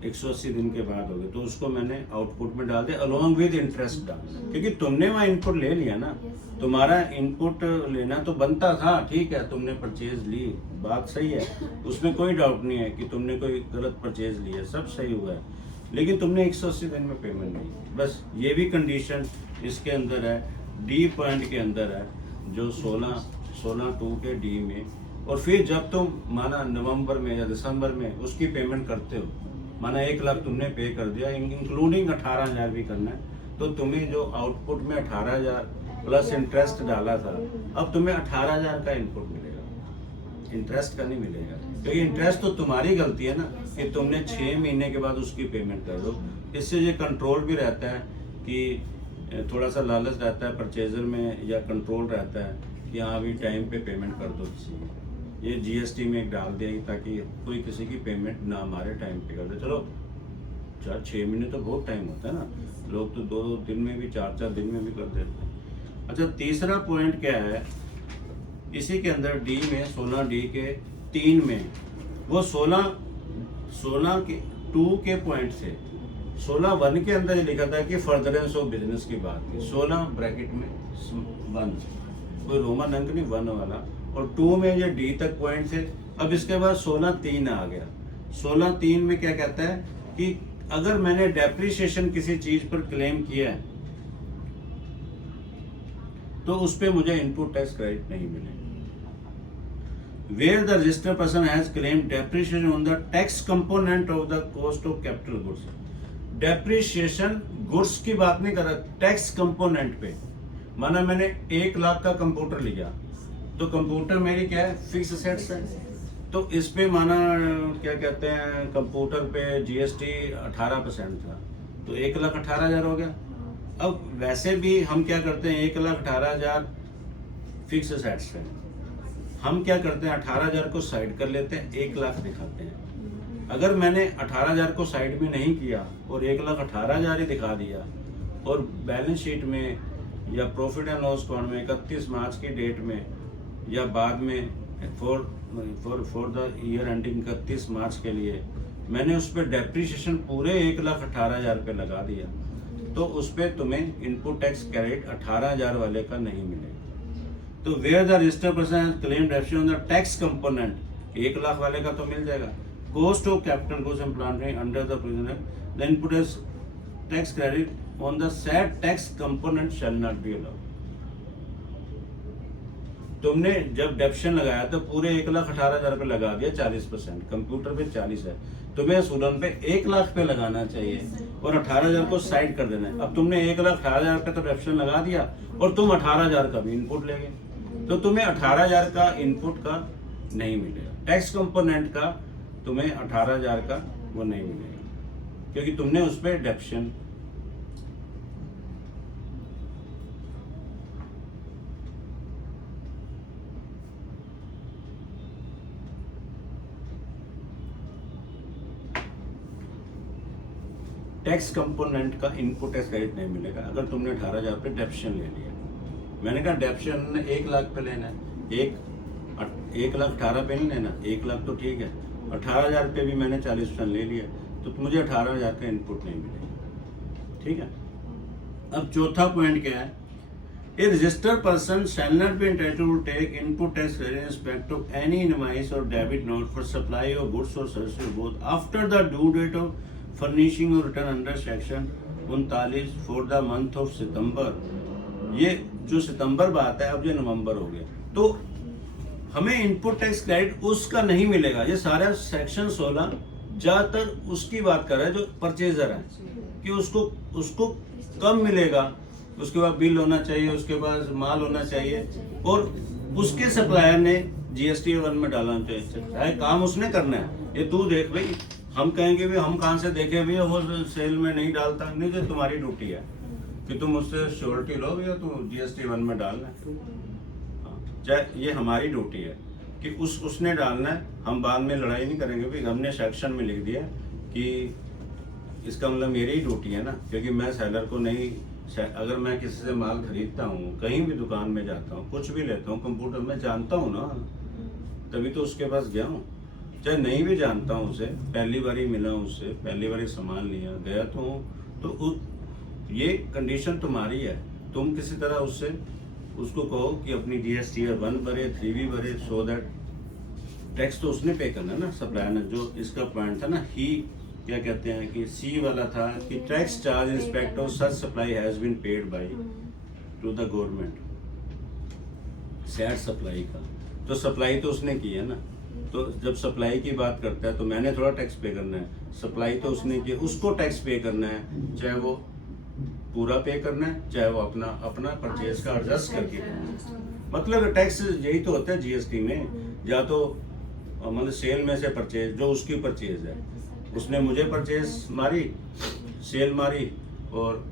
180 दिन के बाद हो गए, तो उसको मैंने आउटपुट में डाल दिया अलॉन्ग विद इंटरेस्ट डाल, क्योंकि तुमने वहाँ इनपुट ले लिया ना, तुम्हारा इनपुट लेना तो बनता था, ठीक है, तुमने परचेज ली, बात सही है, उसमें कोई डाउट नहीं है कि तुमने कोई गलत परचेज ली है, सब सही हुआ है, लेकिन तुमने 180 दिन में पेमेंट नहीं, बस ये भी कंडीशन इसके अंदर है, डी पॉइंट के अंदर है, जो 16(2) के डी में। और फिर जब तुम माना नवंबर में या दिसंबर में उसकी पेमेंट करते हो, माना 1 लाख तुमने पे कर दिया, इंक्लूडिंग 18,000 भी करना है, तो तुम्हें जो आउटपुट में 18,000 प्लस इंटरेस्ट डाला था, अब तुम्हें 18,000 का इनपुट मिलेगा, इंटरेस्ट का नहीं मिलेगा, क्योंकि इंटरेस्ट तो तुम्हारी गलती है ना कि तुमने 6 महीने के बाद उसकी पेमेंट कर दो। इससे ये कंट्रोल भी रहता है कि थोड़ा सा लालच रहता है परचेजर में, या कंट्रोल रहता है कि हाँ अभी टाइम पे पेमेंट कर दो किसी को, ये जीएसटी में एक डाल दिया ताकि कोई किसी की पेमेंट ना हमारे टाइम पे कर दे। चलो 4-6 महीने तो बहुत टाइम होता है ना, लोग तो 2 दिन में भी 4 दिन में भी कर देते हैं। अच्छा, तीसरा पॉइंट क्या है इसी के अंदर डी में, 16D के 3 में, वो 16 के 2 के पॉइंट थे, 16(1) के अंदर ये लिखा था कि फर्दरेंस ऑफ बिजनेस की बात की, 16 ब्रैकेट में 1, कोई रोमन अंक नहीं 1 वाला, और 2 में ये डी तक पॉइंट थे। अब इसके बाद 16(3) आ गया। 16(3) में क्या कहता है कि अगर मैंने डेप्रिसिएशन किसी चीज पर क्लेम किया है तो उस पर मुझे इनपुट टैक्स क्रेडिट नहीं मिलेगा। Where the registered person has claimed depreciation on the tax component of the cost of capital goods, depreciation goods की बात नहीं कर रहा, टैक्स कंपोनेंट पे। माना मैंने 1 लाख का कंप्यूटर लिया, तो कंप्यूटर मेरी क्या है, फिक्स एसेट्स है, तो इस पे माना क्या कहते हैं, कंप्यूटर पे जीएसटी 18% था, तो 1,18,000 हो गया। अब वैसे भी हम क्या करते हैं, 1,18,000 फिक्स एसेट्स है, हम क्या करते हैं 18,000 को साइड कर लेते हैं, 1 लाख दिखाते हैं। अगर मैंने 18,000 को साइड में नहीं किया और 1,18,000 ही दिखा दिया, और बैलेंस शीट में या प्रॉफिट एंड लॉस अकाउंट में 31 मार्च की डेट में या बाद में फॉर द ईयर एंडिंग 31 मार्च के लिए मैंने उस पर डेप्रिसिएशन पूरे 1,18,000 पे लगा दिया, तो उस पर तुम्हें इनपुट टैक्स क्रेडिट 18,000 वाले का नहीं मिलेगा। तो where the registered person claim depreciation on the tax component, 1 lakh वाले का तो मिल जाएगा। Cost of capital goods and plant under the provision the input is tax credit on the said tax component shall not be allowed. तुमने जब डेप्शन लगाया तो पूरे 1,18,000 रुपये लगा दिया, 40%, कंप्यूटर पे 40 है, तुम्हें सूलन पे 1 लाख पे लगाना चाहिए और 18,000 को साइड कर देना है। अब तुमने 1,18,000 पे तो डेप्शन लगा दिया और तुम 18,000 का भी इनपुट ले गए, तो तुम्हें 18,000 का इनपुट का नहीं मिलेगा, टैक्स कंपोनेंट का तुम्हें 18,000 का वो नहीं मिलेगा, क्योंकि तुमने उस पर डेप्शन टैक्स कंपोनेंट का इनपुट टैक्स क्रेडिट नहीं मिलेगा अगर तुमने 18,000 पे डेप्शन ले लिया। मैंने कहा डेप्शन 1 लाख पे लेना है, 1,18,000 पे नहीं लेना, 1 लाख तो ठीक है, 18,000 पे भी मैंने 40% ले लिया तो मुझे 18,000 का इनपुट नहीं मिलेगा। ठीक है। अब चौथा पॉइंट क्या है, a registered person shall not be entitled to take input tax credit in respect of any invoice और debit note for supply of goods और services both after the due date of furnishing और return under section 39 for the month of September. ये जो सितंबर बात है, अब ये नवंबर हो गया, तो हमें इनपुट टैक्स क्रेडिट उसका नहीं मिलेगा। ये सारा सेक्शन 16 ज्यादातर उसकी बात कर रहा है जो परचेजर है, कि उसको कम मिलेगा, उसके बाद बिल होना चाहिए, उसके बाद माल होना चाहिए और उसके सप्लायर ने जीएसटी 1 में डालना चाहिए, काम उसने करना है। ये तू देख भाई, हम कहेंगे भी हम कहाँ से देखें भैया वो सेल में नहीं डालता, नहीं, जो तुम्हारी ड्यूटी है कि तुम उससे श्योरिटी लो भैया, तुम जीएसटी 1 में डालना है, चाहे ये हमारी ड्यूटी है कि उसने डालना है। हम बाद में लड़ाई नहीं करेंगे भाई, हमने सेक्शन में लिख दिया कि इसका मतलब मेरी ही ड्यूटी है ना, क्योंकि मैं सेलर को नहीं, अगर मैं किसी से माल खरीदता हूँ, कहीं भी दुकान में जाता हूँ, कुछ भी लेता हूँ, कंप्यूटर में जानता हूँ ना, तभी तो उसके पास गया हूँ। चाहे नहीं भी जानता हूँ उसे, पहली बार ही मिला उससे, पहली बार ही सामान लिया, गया तो ये कंडीशन तुम्हारी है। तुम किसी तरह उसको कहो कि अपनी जीएसटी 1 भरे, 3 भरे, सो दैट टैक्स तो उसने पे करना है ना, सप्लायर ने। जो इसका पॉइंट था ना, ही क्या कहते हैं कि सी वाला था कि tax charge in respect of such supply has been paid by to the government, said supply का, तो सप्लाई तो उसने की है ना। तो जब सप्लाई की बात करता है तो मैंने थोड़ा टैक्स पे करना है, सप्लाई तो उसने की, उसको टैक्स पे करना है, चाहे वो पूरा पे करना है, चाहे वो अपना परचेज का एडजस्ट करके करना है। मतलब टैक्स यही तो होता है जीएसटी में, या तो मतलब सेल में से परचेज, जो उसकी परचेज है, उसने मुझे परचेज मारी, सेल मारी, और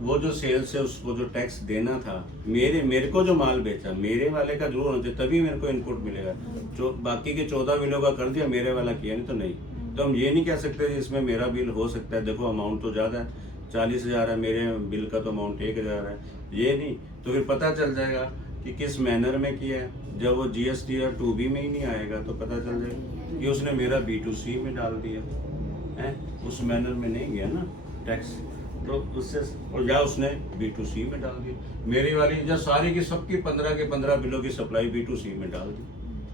वो जो सेल से उसको जो टैक्स देना था, मेरे को जो माल बेचा, मेरे वाले का जरूर होना चाहिए, तभी मेरे को इनपुट मिलेगा। जो बाकी के 14 बिलों का कर दिया, मेरे वाला किया नहीं तो नहीं। तो हम ये नहीं कह सकते इसमें मेरा बिल हो सकता है, देखो अमाउंट तो ज़्यादा है, 40,000 है, मेरे बिल का तो अमाउंट 1,000 है, ये नहीं। तो फिर पता चल जाएगा कि किस मैनर में किया है। जब वो जीएसटी या 2B में ही नहीं आएगा तो पता चल जाएगा कि उसने मेरा B2C में डाल दिया है, उस मैनर में नहीं गया ना टैक्स, तो उससे, और या उसने B2C में डाल दिया। मेरी वाली या सारी की सबकी 15 के 15 बिलों की सप्लाई B2C में डाल दी,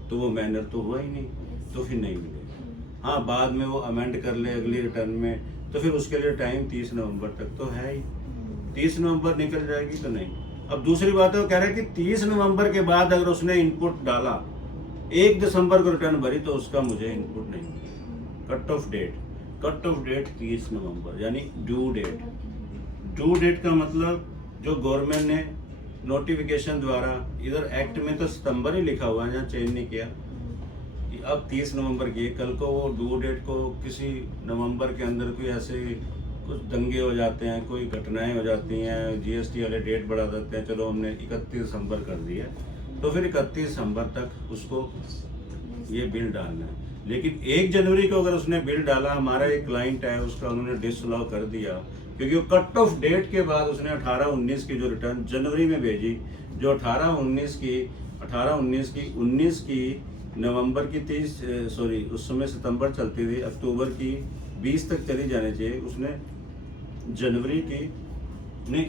तो वो मैनर तो हुआ ही नहीं, तो फिर नहीं मिलेगा। हाँ, बाद में वो अमेंड कर ले अगली रिटर्न में, तो फिर उसके लिए टाइम 30 नवंबर तक तो है ही, 30 नवंबर निकल जाएगी तो नहीं। अब दूसरी बात है, वो कह रहे हैं कि 30 नवंबर के बाद अगर उसने इनपुट डाला, 1 दिसंबर को रिटर्न भरी, तो उसका मुझे इनपुट नहीं मिलेगा। कट ऑफ डेट 30 नवंबर, यानी ड्यू डेट का मतलब जो गवर्नमेंट ने नोटिफिकेशन द्वारा, इधर एक्ट में तो सितंबर ही लिखा हुआ है, यहाँ चेंज नहीं किया कि अब 30 नवंबर की, कल को वो ड्यू डेट को किसी नवंबर के अंदर कोई ऐसे कुछ दंगे हो जाते हैं, कोई घटनाएं हो जाती हैं, जीएसटी वाले डेट बढ़ा देते हैं, चलो हमने 31 दिसंबर कर दिया, तो फिर 31 दिसंबर तक उसको ये बिल डालना है। लेकिन 1 जनवरी को अगर उसने बिल डाला, हमारा एक क्लाइंट है, उसका उन्होंने डिसअलाउ कर दिया, क्योंकि वो कट ऑफ डेट के बाद उसने 18-19 की जो रिटर्न जनवरी में भेजी, जो 19 की नवंबर की 30 उस समय सितंबर चलती थी, अक्टूबर की 20 तक चली जानी चाहिए, उसने जनवरी की नहीं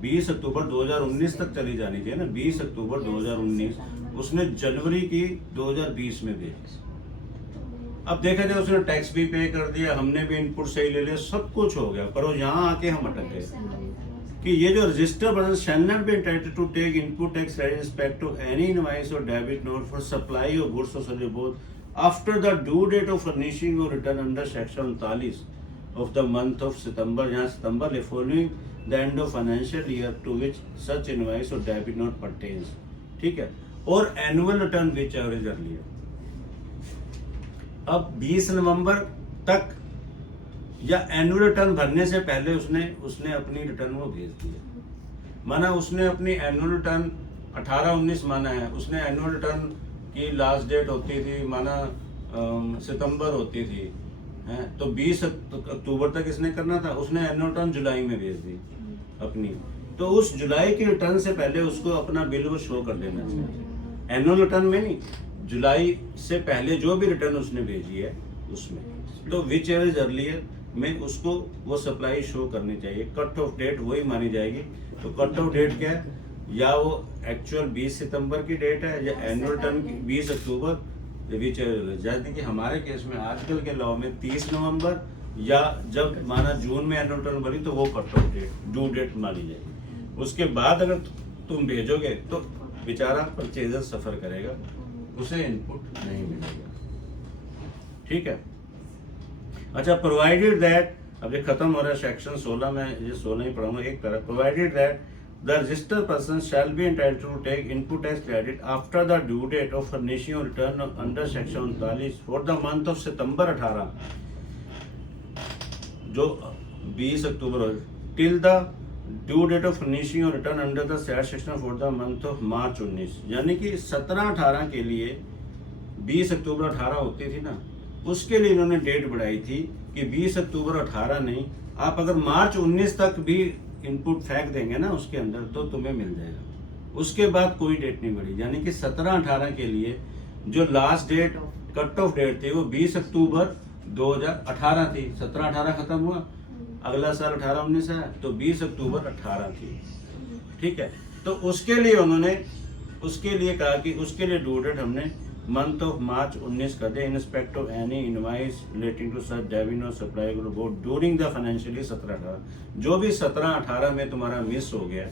20 अक्टूबर 2019 तक चली जानी चाहिए ना, 20 अक्टूबर 2019, उसने जनवरी की 2020 में भेजी। अब देखा जाए उसने टैक्स भी पे कर दिया, हमने भी इनपुट सही ले लिया, सब कुछ हो गया, पर वो यहाँ आके हम अटक गए कि ये जो register person shall not be entitled to take input tax credit respect to any invoice और debit note for supply of goods और service both after the due date of furnishing और return under section 39 of the month of September, यहाँ September ले following the end of financial year to which such invoice और debit note pertains. ठीक है, और annual return whichever earlier. अब 20 नवंबर तक या एनुअल रिटर्न भरने से पहले उसने अपनी रिटर्न वो भेज दिया, माना उसने अपनी एनुअल रिटर्न 18-19 माना है, उसने एनुअल रिटर्न की लास्ट डेट होती थी माना सितंबर होती थी, हैं, तो 20 अक्टूबर तक इसने करना था, उसने एनुअल रिटर्न जुलाई में भेज दी अपनी, तो उस जुलाई की रिटर्न से पहले उसको अपना बिल वो शो कर देना चाहिए। एनुअल रिटर्न में नहीं, जुलाई से पहले जो भी रिटर्न उसने भेजी है उसमें, तो विच एवर इज अर्लियर में उसको वो सप्लाई शो करनी चाहिए। कट ऑफ डेट वही मानी जाएगी। तो कट ऑफ डेट क्या है, या वो एक्चुअल 20 सितंबर की डेट है या एनुअल रिटर्न की 20 अक्टूबर, विच एवर। जैसे कि हमारे केस में आजकल के लॉ में 30 नवंबर या जब माना जून में एनुअल रिटर्न भरी तो वो cut off date due date मानी जाएगी। उसके बाद अगर तुम भेजोगे तो बेचारा परचेजर सफर करेगा, उसे इनपुट नहीं मिलेगा। ठीक है, अच्छा, प्रोवाइडेड दैट, अब ये खत्म हो रहा है सेक्शन 16 में, ये 16 ही पढ़ाऊंगा एक तरह। Provided that the registered person shall be entitled to take input tax credit after the due date of furnishing और return under section 39 for the month of September 18, जो 20 October till the due date of furnishing और return under the said section for the month of March 19, यानी कि 17-18 के लिए 20 अक्टूबर 18 होती थी ना, उसके लिए इन्होंने डेट बढ़ाई थी कि 20 अक्टूबर 18 नहीं, आप अगर मार्च 19 तक भी इनपुट फेंक देंगे ना उसके अंदर तो तुम्हें मिल जाएगा। उसके बाद कोई डेट नहीं बढ़ी, यानी कि 17-18 के लिए जो last date cut off date थी वो 20 अक्टूबर 2018 थी। 17-18 खत्म हुआ, अगला साल 18-19 है, तो 20 अक्टूबर 18 थी। ठीक है, तो उसके लिए उन्होंने उसके लिए कहा कि उसके लिए ड्यू डेट हमने मंथ ऑफ मार्च 19 कर दे in respect of any invoice relating to such debit और supply board during the financial year 17-18, जो भी 17-18 में तुम्हारा मिस हो गया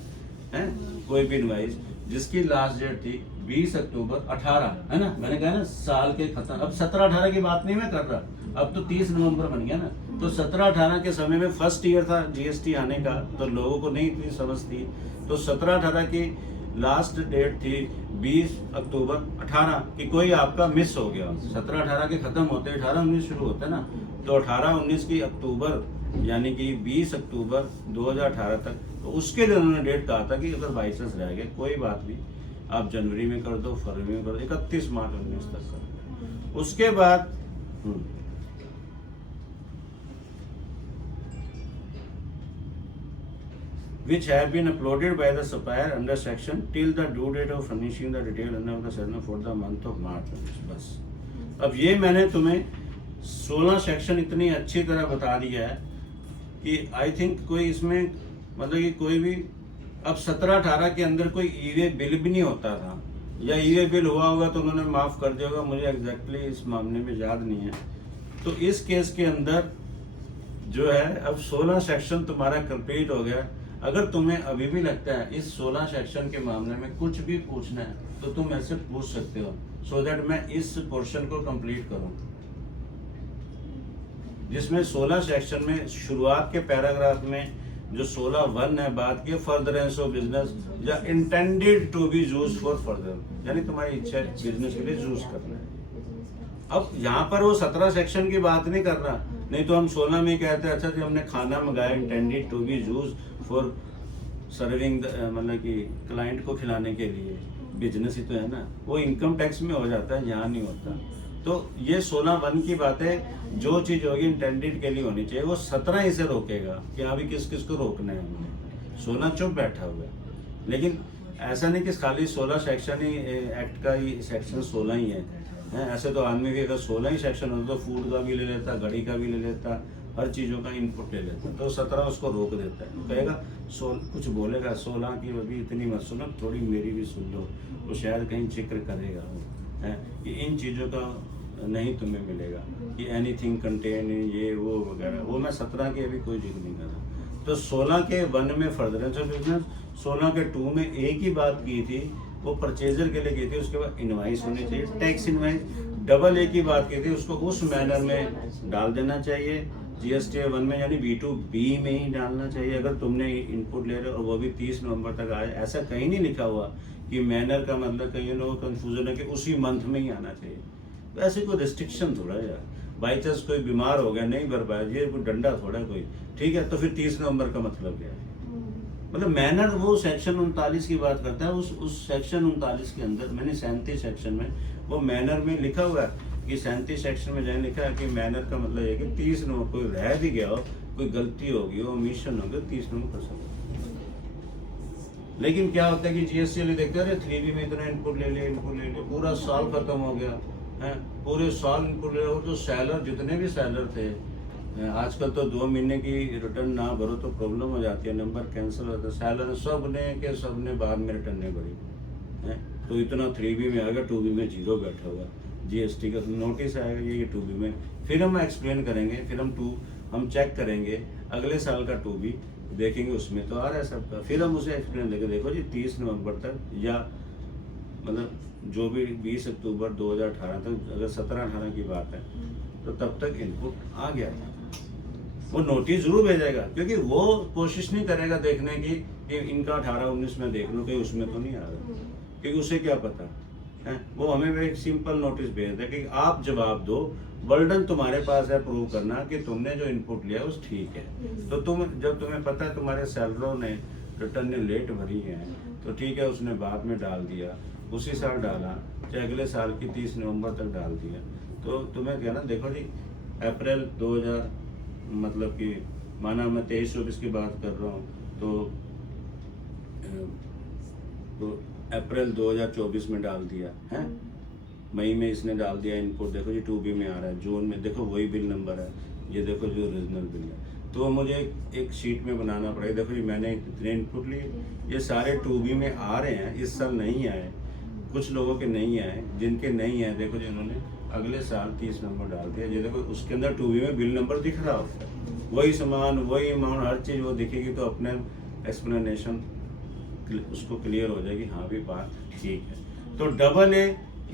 है कोई भी इनवॉइस जिसकी लास्ट डेट थी 20 अक्टूबर 18, है ना, मैंने कहा ना साल के खत्म, अब 17-18 की बात नहीं मैं कर रहा, अब तो 30 नवंबर बन गया ना, तो 17-18 के समय में फर्स्ट ईयर था जीएसटी आने का, तो लोगों को नहीं इतनी समझ थी, तो 17-18 की लास्ट डेट थी 20 अक्टूबर 18 कि कोई आपका मिस हो गया। 17-18 के खत्म होते 18-19 शुरू होते ना, तो 18-19 की अक्टूबर यानी कि 20 अक्टूबर 2018 तक, तो उसके लिए उन्होंने डेट कहा था कि अगर बाई चांस रह गया कोई बात नहीं, आप जनवरी में कर दो, फरवरी में कर दो, 31 मार्च 19 तक कर। उसके बाद which have been uploaded by the supplier under section till the due date of furnishing the detail under the section for the month of March। बस अब ये मैंने तुम्हें 16 सेक्शन इतनी अच्छी तरह बता दिया है कि आई थिंक कोई इसमें मतलब कि कोई भी अब 17-18 के अंदर कोई ईवे बिल भी नहीं होता था, या ईवे बिल हुआ होगा तो उन्होंने माफ़ कर दिया होगा, मुझे एग्जैक्टली इस मामले में याद नहीं है। तो इस केस के अंदर जो है अब 16 सेक्शन तुम्हारा कंप्लीट हो गया। अगर तुम्हें अभी भी लगता है इस 16 सेक्शन के मामले में कुछ भी पूछना है तो तुम ऐसे पूछ सकते हो, सो दैट मैं इस पोर्शन को कंप्लीट करूं, जिसमें 16 सेक्शन में शुरुआत के पैराग्राफ में जो 16(1) है बात की फर्दरेंस ऑफ बिजनेस या intended to be used for further, यानी तुम्हारी इच्छा है बिजनेस के लिए यूज करना है। अब यहाँ पर वो 17 सेक्शन की बात नहीं कर रहा, नहीं तो हम 16 में कहते हैं अच्छा जी हमने खाना मंगाया intended to be use for serving, मतलब कि क्लाइंट को खिलाने के लिए, बिजनेस ही तो है ना, वो इनकम टैक्स में हो जाता है, यहाँ नहीं होता। तो ये 16(1) की बातें जो चीज़ होगी इंटेंडेड के लिए होनी चाहिए, वो 17 इसे रोकेगा कि अभी किस किस को रोकना है हमने। 16 चुप बैठा हुआ है, लेकिन ऐसा नहीं कि खाली 16 सेक्शन ही एक्ट का ही सेक्शन 16 ही है। ऐसे तो आदमी भी अगर 16 ही सेक्शन होता तो फूड का भी ले लेता, घड़ी का भी ले लेता, हर चीज़ों का इनपुट ले लेता है, तो 17 उसको रोक देता है, कहेगा कुछ बोलेगा 16 की अभी इतनी मत सुनो, थोड़ी मेरी भी सुन लो, वो शायद कहीं जिक्र करेगा वो है कि इन चीज़ों का नहीं तुम्हें मिलेगा, कि एनीथिंग कंटेन ये वो वगैरह, वो मैं 17 के अभी कोई जिक्र नहीं कर रहा। तो 16 के 1 में फर्दरेंस ऑफ बिजनेस, 16 के 2 में एक ही बात की थी, वो परचेजर के लिए की थी, उसके बाद इनवाइस होनी चाहिए, टैक्स इनवाइस। डबल एक ही बात की थी, उसको उस मैनर में डाल देना चाहिए GST 1 में, यानी B2B में ही डालना चाहिए अगर तुमने इनपुट ले रहे हो, और वो भी 30 नवंबर तक आए। ऐसा कहीं नहीं लिखा हुआ कि मैनर का मतलब कहीं लोगों को कंफ्यूजन है कि उसी मंथ में ही आना चाहिए। तो ऐसे कोई रिस्ट्रिक्शन थोड़ा है यार, बाई चांस कोई बीमार हो गया नहीं भर पाया, ये कोई डंडा थोड़ा कोई, ठीक है, तो फिर 30 नवंबर का मतलब क्या है? मतलब मैनर वो सेक्शन 39 की बात करता है, उस सेक्शन 39 के अंदर मैंने 37 सेक्शन में वो मैनर में लिखा हुआ है कि 37 सेक्शन में जाए लिखा है कि मैनर का मतलब है कि 30 नवंबर कोई रह भी गया हो, कोई गलती होगी हो, ओमिशन होगी, 30 नवंबर कर सकते। लेकिन क्या होता है कि GST वाले देखते हैं 3B में इतना इनपुट ले लिया, पूरा साल खत्म हो गया है, पूरे साल इनपुट ले लिया, और जो सैलर जितने भी सैलर थे, आजकल तो 2 महीने की रिटर्न ना भरो तो प्रॉब्लम हो जाती है, नंबर कैंसिल होता है, सैलर सब ने बाद में रिटर्न नहीं भरी है, तो इतना 3B में आएगा, 2B में जीरो बैठा हुआ, GST का नोटिस आएगा ये 2B में, फिर हम एक्सप्लेन करेंगे, फिर हम चेक करेंगे अगले साल का 2B देखेंगे, उसमें तो आ रहा है सबका, फिर हम उसे एक्सप्लेन देंगे, देखो जी 30 नवंबर तक, या मतलब जो भी 20 अक्टूबर 2018 तक, अगर 17-18 की बात है तो तब तक इनपुट आ गया था, वो नोटिस जरूर भेजेगा, क्योंकि वो कोशिश नहीं करेगा देखने की कि इनका 18-19 में देख लो कि उसमें तो नहीं आ रहा, क्योंकि उसे क्या पता है, वो हमें एक सिंपल नोटिस भेज दे कि आप जवाब दो, बर्डन तुम्हारे पास है प्रूव करना कि तुमने जो इनपुट लिया उस ठीक है, तो जब तुम्हें पता है तुम्हारे सैलरों ने रिटर्न ने लेट भरी है, तो ठीक है, उसने बाद में डाल दिया, उसी साल डाला, चाहे अगले साल की 30 नवंबर तक डाल दिया, तो तुम्हें कहना देखो जी अप्रैल 2000 मतलब कि माना मैं 23-24 की बात कर रहा हूँ, तो अप्रैल 2024 में डाल दिया है, मई में इसने डाल दिया इनपुट, देखो जी 2B में आ रहा है, जून में देखो वही बिल नंबर है, ये देखो जो ओरिजिनल बिल है, तो मुझे एक शीट में बनाना पड़ेगा, देखो जी मैंने इतने इनपुट लिए, ये सारे 2B में आ रहे हैं, इस साल नहीं आए, कुछ लोगों के नहीं आए, जिनके नहीं आए देखो जी उन्होंने अगले साल 30 नंबर डाल दिया, ये देखो उसके अंदर 2B में बिल नंबर दिख रहा होता है, वही सामान वही अमाउंट हर चीज़ वो दिखेगी, तो अपने एक्सप्लेनेशन उसको क्लियर हो जाएगी, हाँ भी बात ठीक है। तो डबल ए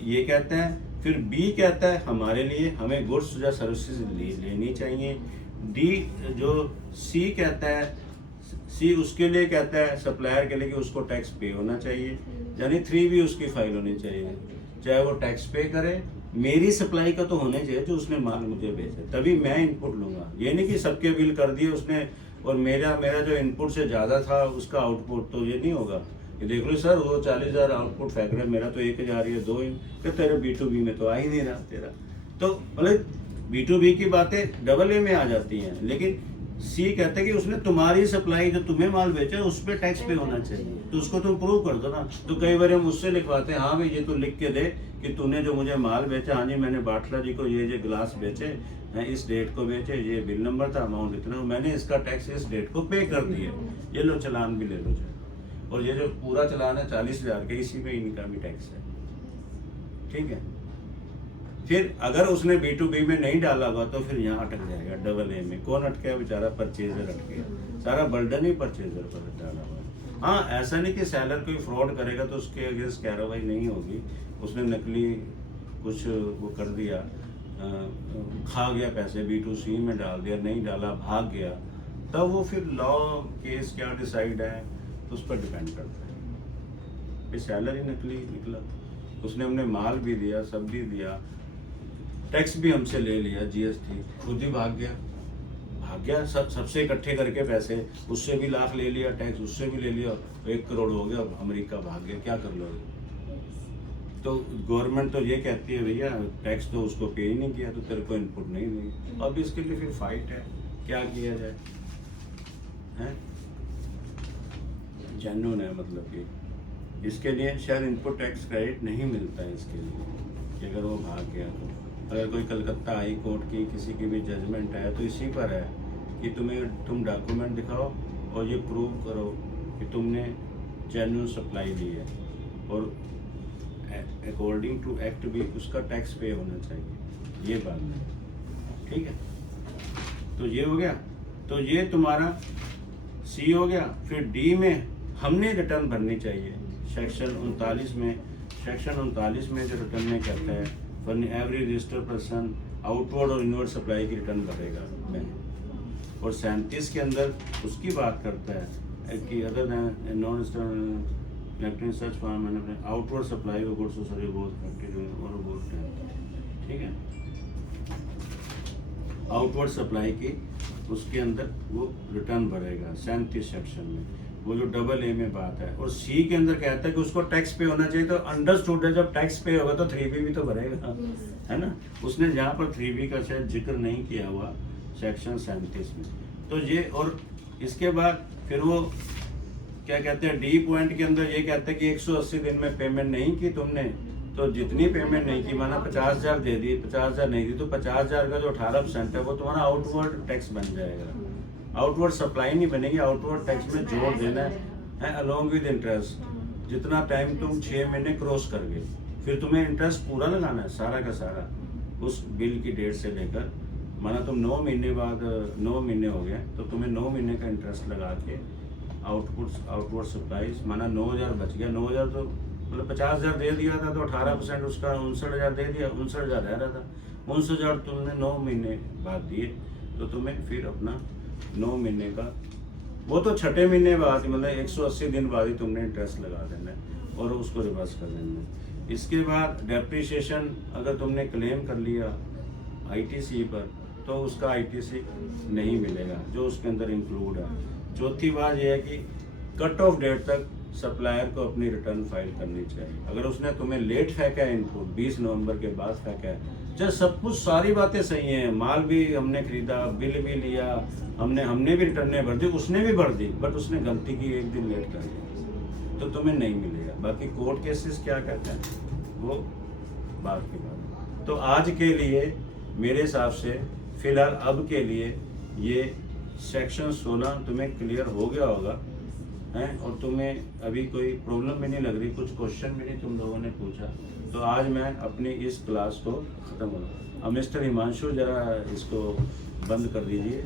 ये कहता है, फिर B कहता है हमारे लिए हमें गुड्स या सर्विसेज लेनी चाहिए, D जो C कहता है, C उसके लिए कहता है सप्लायर के लिए कि उसको टैक्स पे होना चाहिए, यानी 3B उसकी फाइल होनी चाहिए, चाहे वो टैक्स पे करे, मेरी सप्लाई का तो होने चाहिए जो उसने माल मुझे भेजा, तभी मैं इनपुट लूँगा, ये नहीं कि सबके बिल कर दिए उसने और मेरा जो इनपुट से ज़्यादा था उसका आउटपुट, तो ये नहीं होगा, ये देख लो सर वो 40,000 आउटपुट फेंक रहे, मेरा तो 1,000 है, 2 कि तेरे B2B में तो आ ही नहीं रहा तेरा, तो मतलब B2B की बातें डबल ए में आ जाती हैं, लेकिन C कहते हैं कि उसने तुम्हारी सप्लाई जो तुम्हें माल बेचा उस पर टैक्स पे होना चाहिए, तो उसको तुम प्रूव कर दो ना, तो कई बार हम उससे लिखवाते हैं, हाँ भाई ये तो लिख के दे कि तूने जो मुझे माल बेचा, हाँ जी मैंने बाटला जी को ये गिलास बेचे हैं, इस डेट को बेचे, ये बिल नंबर था, अमाउंट इतना, मैंने इसका टैक्स इस डेट को पे कर दिया, ये लो चलान भी ले लो चाहे, और ये जो पूरा चलान है 40,000 के, इसी में इनका भी टैक्स है, ठीक है। फिर अगर उसने B2B में नहीं डाला हुआ तो फिर यहाँ अटक जाएगा डबल ए में, कौन अटका है बेचारा, परचेजर अटक गया, सारा बर्डन ही परचेजर पर डाला हुआ है। हाँ ऐसा नहीं कि सेलर कोई फ्रॉड करेगा तो उसके अगेंस्ट कार्रवाई नहीं होगी, उसने नकली कुछ वो कर दिया, खा गया पैसे, B2C में डाल दिया, नहीं डाला, भाग गया, तब वो फिर लॉ केस क्या डिसाइड है तो उस पर डिपेंड करता है। ये सैलर ही नकली निकला, उसने हमने माल भी दिया, सब भी दिया, टैक्स भी हमसे ले लिया, GST, खुद ही भाग गया, सबसे इकट्ठे करके पैसे, उससे भी लाख ले लिया टैक्स, उससे भी ले लिया, 1 करोड़ हो गया, अमेरिका भाग गया, क्या कर लोगे। तो गवर्नमेंट तो ये कहती है भैया टैक्स तो उसको पे ही नहीं किया तो तेरे को इनपुट नहीं दी, अब इसके लिए फिर फाइट है, क्या किया जाए, हैं जेन्युइन है, मतलब कि इसके लिए शायद इनपुट टैक्स क्रेडिट नहीं मिलता है इसके लिए कि अगर वो भाग गया तो अगर कोई कलकत्ता हाई कोर्ट की किसी की भी जजमेंट है तो इसी पर है कि तुम डॉक्यूमेंट दिखाओ और ये प्रूव करो कि तुमने जेन्युइन सप्लाई ली है और अकॉर्डिंग टू एक्ट भी उसका टैक्स पे होना चाहिए, ये बात नहीं, ठीक है। तो ये हो गया, तो ये तुम्हारा सी हो गया। फिर डी में हमने रिटर्न भरनी चाहिए। सेक्शन 39 में जो रिटर्न में कहता है for every registered person outward और इनवर्ड सप्लाई की रिटर्न भरेगा बैंक। और 37 के अंदर उसकी बात करता है कि other non electronic search form outward supply of goods और सर्विस, ठीक है। आउटवर्ड सप्लाई की उसके अंदर वो रिटर्न भरेगा 37 सेक्शन में, वो जो डबल ए में बात है। और सी के अंदर कहता है कि उसको टैक्स पे होना चाहिए। तो अंडरस्टूड है, जब टैक्स पे होगा तो 3B भी तो भरेगा, है ना। उसने जहाँ पर 3B का शायद जिक्र नहीं किया हुआ सेक्शन 37 में। तो ये, और इसके बाद फिर वो क्या कहते हैं डी पॉइंट के अंदर ये कहते हैं कि 180 दिन में पेमेंट नहीं की तुमने, तो जितनी पेमेंट नहीं की, माना 50,000 दे दी, 50,000 नहीं दी, तो 50,000 का जो 18% है वो तुम्हारा आउटवर्ड टैक्स बन जाएगा। आउटवर्ड सप्लाई नहीं बनेगी, आउटवर्ड टैक्स में जोड़ देना है अलोंग विद इंटरेस्ट। जितना टाइम तुम 6 महीने क्रॉस कर गए, फिर तुम्हें इंटरेस्ट पूरा लगाना है सारा का सारा उस बिल की डेट से लेकर। माना तुम 9 महीने बाद 9 महीने हो गए तो तुम्हें 9 महीने का इंटरेस्ट लगा के आउटवर्ड सप्लाई, माना 9,000 बच गया, 9,000 तो मतलब 50,000 दे दिया था तो 18% उसका 59,000 दे दिया, 59,000 रह रहा था, 59,000 तुमने 9 महीने बाद दिए, तो तुम्हें फिर अपना 9 महीने का, वो तो छठे महीने बाद मतलब 180 दिन बाद ही तुमने इंटरेस्ट लगा देना है और उसको रिवर्स कर देना है। इसके बाद डेप्रिसिएशन अगर तुमने क्लेम कर लिया ITC पर तो उसका ITC नहीं मिलेगा जो उसके अंदर इंक्लूड है। चौथी बात यह है कि कट ऑफ डेट तक सप्लायर को अपनी रिटर्न फाइल करनी चाहिए। अगर उसने तुम्हें लेट फेंका है इनपुट, 20 नवंबर के बाद फेंका है, जब सब कुछ सारी बातें सही हैं, माल भी हमने खरीदा, बिल भी लिया, हमने भी रिटर्नें भर दी, उसने भी भर दी, बट उसने गलती की 1 दिन लेट कर दिया, तो तुम्हें नहीं मिलेगा। बाकी कोर्ट केसेस क्या कहते हैं वो बात की बात है। तो आज के लिए मेरे हिसाब से फिलहाल अब के लिए ये सेक्शन 16 तुम्हें क्लियर हो गया होगा हैं, और तुम्हें अभी कोई प्रॉब्लम भी नहीं लग रही, कुछ क्वेश्चन भी नहीं तुम लोगों ने पूछा। तो आज मैं अपनी इस क्लास को ख़त्म करूँ। अब मिस्टर हिमांशु जरा इसको बंद कर दीजिए।